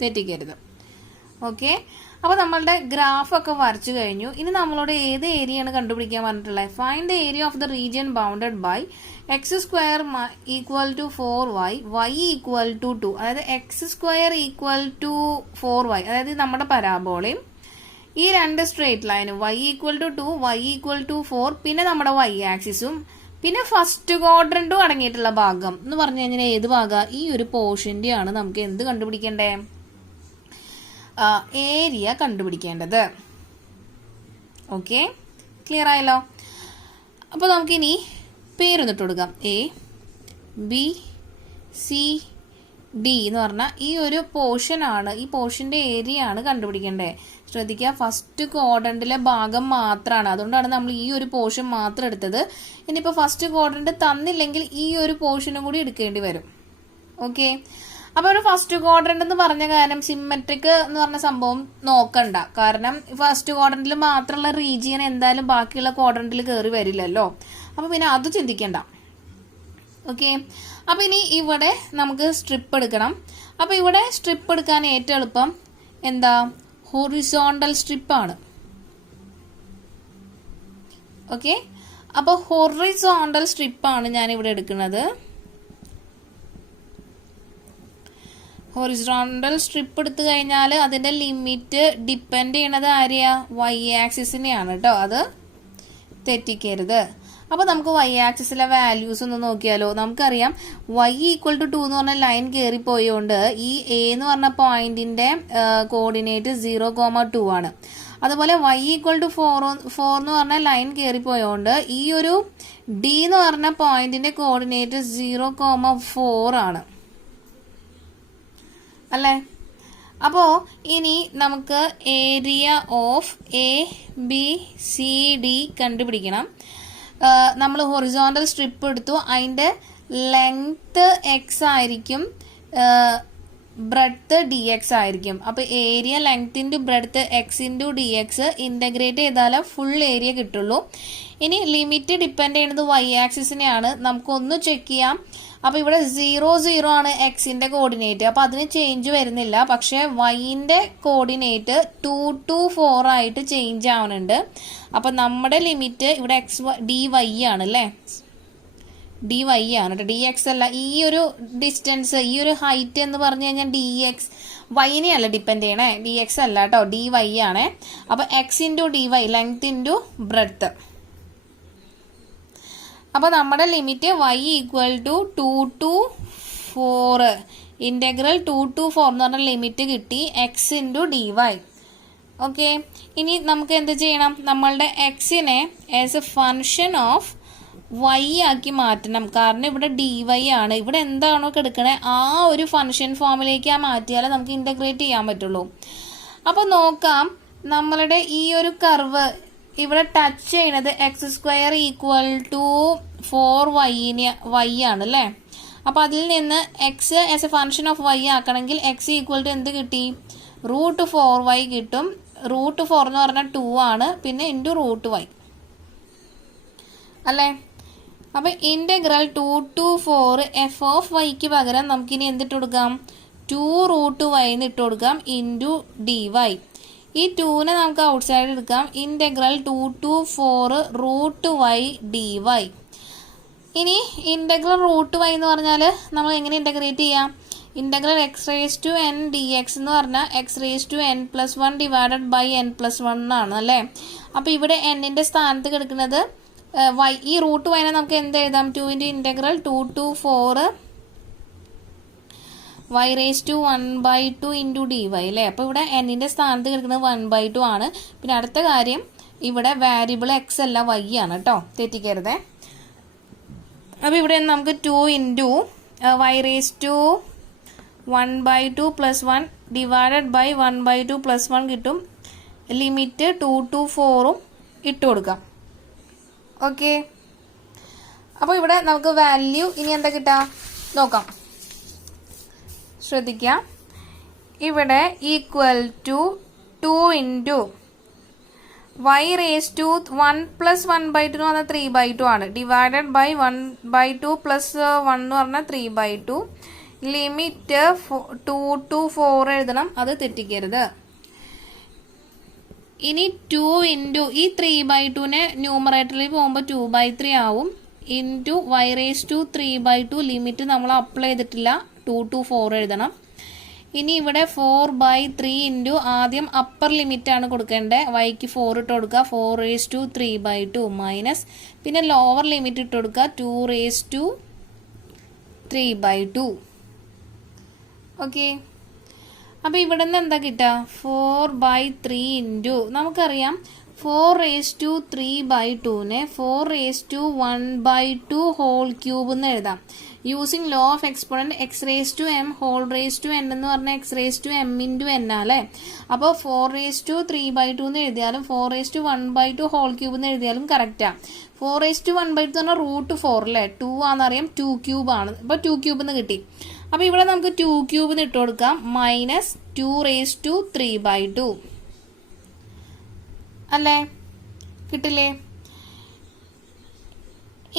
തെറ്റിക്കരുത്. ഓക്കെ, അപ്പോൾ നമ്മളുടെ ഗ്രാഫൊക്കെ വരച്ചു കഴിഞ്ഞു. ഇനി നമ്മളോട് ഏത് ഏരിയയാണ് കണ്ടുപിടിക്കാൻ പറഞ്ഞിട്ടുള്ളത്? Find the area of the region bounded by x square equal to 4y, y equal to 2. അതായത് X square equal to 4y, അതായത് നമ്മുടെ പരാബോളയും ഈ രണ്ട് സ്ട്രേറ്റ് ലൈനും y equal to 2, y equal to 4, പിന്നെ നമ്മുടെ y ആക്സിസും, പിന്നെ ഫസ്റ്റ് ക്വാഡ്രന്റും അടങ്ങിയിട്ടുള്ള ഭാഗം എന്ന് പറഞ്ഞു കഴിഞ്ഞാൽ ഏത് ഭാഗം? ഈ ഒരു പോർഷന്റെ ആണ് നമുക്ക് എന്ത് കണ്ടുപിടിക്കണ്ടേ? ഏരിയ കണ്ടുപിടിക്കേണ്ടത്. ഓക്കെ, ക്ലിയർ ആയല്ലോ? അപ്പോൾ നമുക്കിനി പേരൊന്നിട്ട് കൊടുക്കാം. എ ബി സി ഡി എന്ന് പറഞ്ഞാൽ ഈ ഒരു പോർഷൻ ആണ്, ഈ പോർഷന്റെ ഏരിയ ആണ് കണ്ടുപിടിക്കേണ്ടത്. ശ്രദ്ധിക്കുക, ഫസ്റ്റ് ക്വാഡ്രന്റിലെ ഭാഗം മാത്രമാണ്, അതുകൊണ്ടാണ് നമ്മൾ ഈ ഒരു പോർഷൻ മാത്രം എടുത്തത്. ഇനിയിപ്പോൾ ഫസ്റ്റ് ക്വാഡ്രന്റ് തന്നില്ലെങ്കിൽ ഈ ഒരു പോർഷനും കൂടി എടുക്കേണ്ടി വരും. ഓക്കെ, അപ്പോൾ ഒരു ഫസ്റ്റ് ക്വാഡ്രന്റ് എന്ന് പറഞ്ഞ കാര്യം സിമെട്രിക് എന്ന് പറഞ്ഞ സംഭവം നോക്കണ്ട, കാരണം ഫസ്റ്റ് ക്വാഡ്രന്റിൽ മാത്രമുള്ള റീജിയൻ എന്തായാലും ബാക്കിയുള്ള ക്വാഡ്രന്റിൽ കയറി വരില്ലല്ലോ, അപ്പോൾ പിന്നെ അത് ചിന്തിക്കണ്ട. ഓക്കെ, അപ്പോൾ ഇനി ഇവിടെ നമുക്ക് സ്ട്രിപ്പ് എടുക്കണം. അപ്പോൾ ഇവിടെ സ്ട്രിപ്പ് എടുക്കാൻ ഏറ്റവും എളുപ്പം എന്താ? ഹൊറിസോണ്ടൽ സ്ട്രിപ്പാണ്. ഓക്കെ, അപ്പോൾ ഹൊറിസോണ്ടൽ സ്ട്രിപ്പാണ് ഞാൻ ഇവിടെ എടുക്കുന്നത്. ഹൊറിസോണ്ടൽ സ്ട്രിപ്പ് എടുത്തു കഴിഞ്ഞാൽ അതിന്റെ ലിമിറ്റ് ഡിപ്പെൻഡ് ചെയ്യണത് ആരെയാ? വൈ ആക്സിസിനെയാണ് കേട്ടോ, അത് തെറ്റിക്കരുത്. അപ്പോൾ നമുക്ക് വൈ ആക്സിസിലെ വാല്യൂസ് ഒന്ന് നോക്കിയാലോ? നമുക്കറിയാം y ഈക്വൽ ടു 2 എന്ന് പറഞ്ഞ ലൈൻ കയറിപ്പോയോണ്ട് ഈ എ എന്ന് പറഞ്ഞ പോയിന്റിന്റെ കോർഡിനേറ്റ് 0,2 ആണ്. അതുപോലെ y ഈക്വൽ ടു 4 എന്ന് പറഞ്ഞ ലൈൻ കയറിപ്പോയോണ്ട് ഈ ഒരു ഡി എന്ന് പറഞ്ഞ പോയിന്റിന്റെ കോർഡിനേറ്റ് 0,4 ആണ് അല്ലേ? അപ്പോൾ ഇനി നമുക്ക് area of A B C D കണ്ടുപിടിക്കണം. നമ്മൾ ഹൊറിസോണ്ടൽ സ്ട്രിപ്പ് എടുത്തു, അതിൻ്റെ ലെങ്ത് എക്സ് ആയിരിക്കും, ബ്രെഡ്ത്ത് ഡി എക്സ് ആയിരിക്കും. അപ്പോൾ area length into breadth X into d X integrate ചെയ്താലേ ഫുൾ ഏരിയ കിട്ടുള്ളൂ. ഇനി ലിമിറ്റ് ഡിപ്പെൻഡ് ചെയ്യുന്നത് വൈ ആക്സിസിനെയാണ്. നമുക്കൊന്ന് ചെക്ക് ചെയ്യാം. അപ്പോൾ ഇവിടെ 0, 0 ആണ് എക്സിൻ്റെ കോർഡിനേറ്റ്, അപ്പോൾ അതിന് ചേഞ്ച് വരുന്നില്ല. പക്ഷേ വൈൻ്റെ കോർഡിനേറ്റ് 2 to 4 ആയിട്ട് ചേഞ്ച് ആവുന്നുണ്ട്. അപ്പോൾ നമ്മുടെ ലിമിറ്റ് ഇവിടെ എക്സ് ഡി വൈ ആണ് അല്ലേ? ഡി വൈ ആണ് കേട്ടോ, ഡി എക്സ് അല്ല. ഈ ഒരു ഡിസ്റ്റൻസ്, ഈ ഒരു ഹൈറ്റ് എന്ന് പറഞ്ഞു കഴിഞ്ഞാൽ ഡി എക്സ് വൈനെ അല്ല ഡിപ്പെൻഡ് ചെയ്യണേ, ഡി എക്സ് അല്ല കേട്ടോ, ഡി വൈ ആണ്. അപ്പോൾ x into d y, length into breadth. അപ്പോൾ നമ്മുടെ limit y equal to 2 to 4, integral 2 to 4 എന്ന് പറഞ്ഞ ലിമിറ്റ് കിട്ടി, x into d y. Okay, ഇനി നമുക്ക് എന്ത് ചെയ്യണം? നമ്മളുടെ എക്സിനെ as a function of y ആക്കി മാറ്റണം. കാരണം ഇവിടെ ഡി വൈ ആണ്, ഇവിടെ എന്താണോ കിടക്കണേ ആ ഒരു ഫങ്ഷൻ ഫോമിലേക്ക് മാറ്റിയാലേ നമുക്ക് ഇൻ്റഗ്രേറ്റ് ചെയ്യാൻ പറ്റുള്ളൂ. അപ്പോൾ നോക്കാം, നമ്മളുടെ ഈ ഒരു കർവ് ഇവിടെ ടച്ച് ചെയ്യണത് X square equal to 4y ആണ് അല്ലേ? അപ്പോൾ അതിൽ നിന്ന് x as a function of y ആക്കണമെങ്കിൽ എക്സ് ഈക്വൽ ടു എന്ത് കിട്ടി? √4y കിട്ടും. √4 എന്ന് പറഞ്ഞാൽ 2 ആണ്, പിന്നെ ഇൻറ്റു √y അല്ലേ? അപ്പോൾ ഇൻ്റഗ്രൽ 2 to 4 എഫ് ഓഫ് വൈക്ക് പകരം നമുക്കിനി എന്തിട്ട് കൊടുക്കാം? 2√y എന്ന് ഇട്ട് കൊടുക്കാം, ഇൻറ്റു ഡി വൈ. ഈ 2നെ നമുക്ക് ഔട്ട് സൈഡ് എടുക്കാം. Integral 2 to 4 √y dy. ഇനി ഇൻ്റഗ്രൽ √y എന്ന് പറഞ്ഞാൽ നമ്മൾ എങ്ങനെ ഇൻ്റഗ്രേറ്റ് ചെയ്യാം? ഇൻ്റഗ്രൽ x⁻n dx എന്ന് പറഞ്ഞാൽ x⁻n+1 ഡിവൈഡഡ് ബൈ n+1 ആണ് അല്ലേ? അപ്പോൾ ഇവിടെ n-ന്റെ സ്ഥാനത്ത് കിടക്കുന്നത് y. ഈ √y നമുക്ക് എന്ത് എഴുതാം? 2 ഇൻ്റഗ്രൽ 2 to 4 y⁻1/2 into d y അല്ലേ? അപ്പോൾ ഇവിടെ n-ന്റെ സ്ഥാനത്ത് കിടക്കുന്നത് 1/2 ആണ്. പിന്നെ അടുത്ത കാര്യം, ഇവിടെ വാരിയബിൾ എക്സ് അല്ല y ആണ് കേട്ടോ, തെറ്റിക്കരുതേ. അപ്പോൾ ഇവിടെ നമുക്ക് 2 ഇൻറ്റു y⁻1/2 + 1 ഡിവൈഡഡ് ബൈ 1/2 + 1 കിട്ടും. ലിമിറ്റ് 2 to 4 ഇട്ട് കൊടുക്കാം. ഓക്കെ, അപ്പോൾ ഇവിടെ നമുക്ക് വാല്യൂ ഇനി എന്താ കിട്ടുക നോക്കാം. ശ്രദ്ധിക്കാം, ഇവിടെ equal to 2 into y raised to 1 plus 1/2 എന്ന് പറഞ്ഞാൽ 3/2 ആണ്. ഡിവൈഡഡ് ബൈ 1/2 പ്ലസ് 1 എന്ന് പറഞ്ഞാൽ 3/2. ലിമിറ്റ് 2 to 4 എഴുതണം, അത് തെറ്റിക്കരുത്. ഇനി 2 ഇൻറ്റു ഈ 3/2നെ ന്യൂമറേറ്ററിൽ പോകുമ്പോൾ 2/3 ആവും. Into y raised to 3/2 limit നമ്മൾ അപ്ലൈ ചെയ്തിട്ടില്ല, 2 to 4 എഴുതണം. ഇനി ഇവിടെ 4/3 ഇൻറ്റു ആദ്യം അപ്പർ ലിമിറ്റ് ആണ് കൊടുക്കേണ്ടത്. വൈക്ക് 4 ഇട്ട് കൊടുക്കുക, 4 raised to 3/2 മൈനസ് പിന്നെ ലോവർ ലിമിറ്റ് ഇട്ട് കൊടുക്കുക, 2 raised to 3/2. ഓക്കെ, അപ്പോൾ ഇവിടെ നിന്ന് എന്താ കിട്ടുക? 4/3 ഇൻറ്റു നമുക്കറിയാം 4 raised to 3/2നെ 4 raised to 1/2 ഹോൾ ക്യൂബ് എന്ന് എഴുതാം. Using law of exponent x raise to m whole raise to n എന്ന് പറഞ്ഞാൽ x raise to m into n അല്ലേ. അപ്പോൾ 4 raised to 3/2 എന്ന് എഴുതിയാലും 4 raised to 1/2 ഹോൾ ക്യൂബ് എന്ന് എഴുതിയാലും കറക്റ്റാണ്. 4 raised to 1/2 എന്ന് പറഞ്ഞാൽ √4 അല്ലേ, 2 ആണെന്നറിയാം, 2 ക്യൂബ് ആണ്. അപ്പോൾ 2 ക്യൂബ് എന്ന് കിട്ടി. അപ്പോൾ ഇവിടെ നമുക്ക് 2 ക്യൂബ് എന്ന് ഇട്ട് കൊടുക്കാം, മൈനസ് 2 raised to 3/2 അല്ലേ, കിട്ടില്ലേ?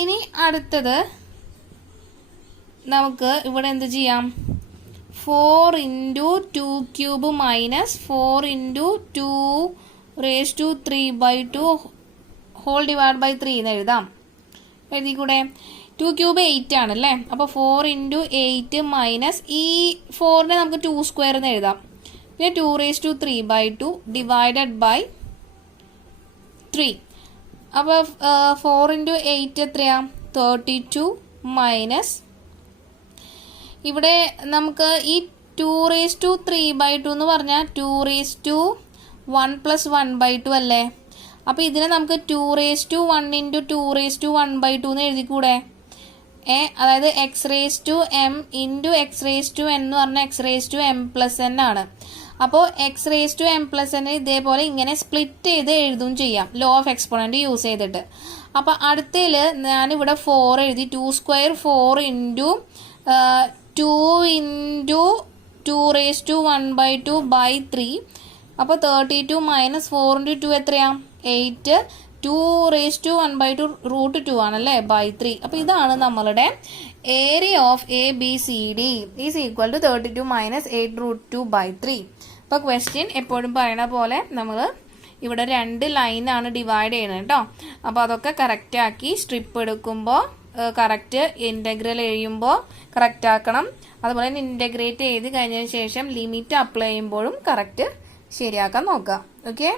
ഇനി അടുത്തത് നമുക്ക് ഇവിടെ എന്ത് ചെയ്യാം? 4 into 2 cube minus 4 into 2 raised to 3/2 whole divide by 3 എന്ന് എഴുതാം. എഴുതിക്കൂടെ? 2 ക്യൂബ് 8 ആണല്ലേ. അപ്പോൾ 4 ഇൻറ്റു 8 മൈനസ് ഈ 4നെ നമുക്ക് 2 സ്ക്വയർ എന്ന് എഴുതാം. പിന്നെ 2 raised to 3/2 ഡിവൈഡഡ് ബൈ 3. അപ്പോൾ 4 ഇൻറ്റു 8 എത്രയാ? 32 മൈനസ് ഇവിടെ നമുക്ക് ഈ 2 raised to 3/2 എന്ന് പറഞ്ഞാൽ 2 raised to 1 plus 1/2 അല്ലേ. അപ്പോൾ ഇതിനെ നമുക്ക് 2 raised to 1 into 2 raised to 1/2 എന്ന് എഴുതിക്കൂടെ? അതായത് x raise to m into x raise to n എന്ന് പറഞ്ഞാൽ x raise to m plus n ആണ്. അപ്പോൾ x raise to m plus n ഇതേപോലെ ഇങ്ങനെ സ്പ്ലിറ്റ് ചെയ്ത് എഴുതും ചെയ്യാം, ലോ ഓഫ് എക്സ്പോണന്റ് യൂസ് ചെയ്തിട്ട്. അപ്പോൾ അടുത്തതിൽ ഞാനിവിടെ 4 എഴുതി, 2 square 4 into 2 into 2 raised to 1/2 by 3. അപ്പോൾ 32 മൈനസ് 4 ഇൻറ്റു 2 എത്രയാ? 8. 2 raised to 1/2 √2 ആണല്ലേ, ബൈ 3. അപ്പോൾ ഇതാണ് നമ്മളുടെ area of A B C D is equal to 32 minus 8 √2 by 3. അപ്പോൾ ക്വസ്റ്റ്യൻ എപ്പോഴും പറയണ പോലെ നമ്മൾ ഇവിടെ 2 ലൈനാണ് ഡിവൈഡ് ചെയ്യുന്നത് കേട്ടോ. അപ്പോൾ അതൊക്കെ കറക്റ്റ് ആക്കി സ്ട്രിപ്പ് എടുക്കുമ്പോൾ കറക്റ്റ് ഇൻ്റഗ്രൽ എഴുതുമ്പോൾ കറക്റ്റ് ആക്കണം. അതുപോലെ തന്നെ ഇൻ്റഗ്രേറ്റ് ചെയ്ത് കഴിഞ്ഞതിന് ശേഷം ലിമിറ്റ് അപ്ലൈ ചെയ്യുമ്പോഴും കറക്റ്റ് ശരിയാക്കാൻ നോക്കുക. ഓക്കെ.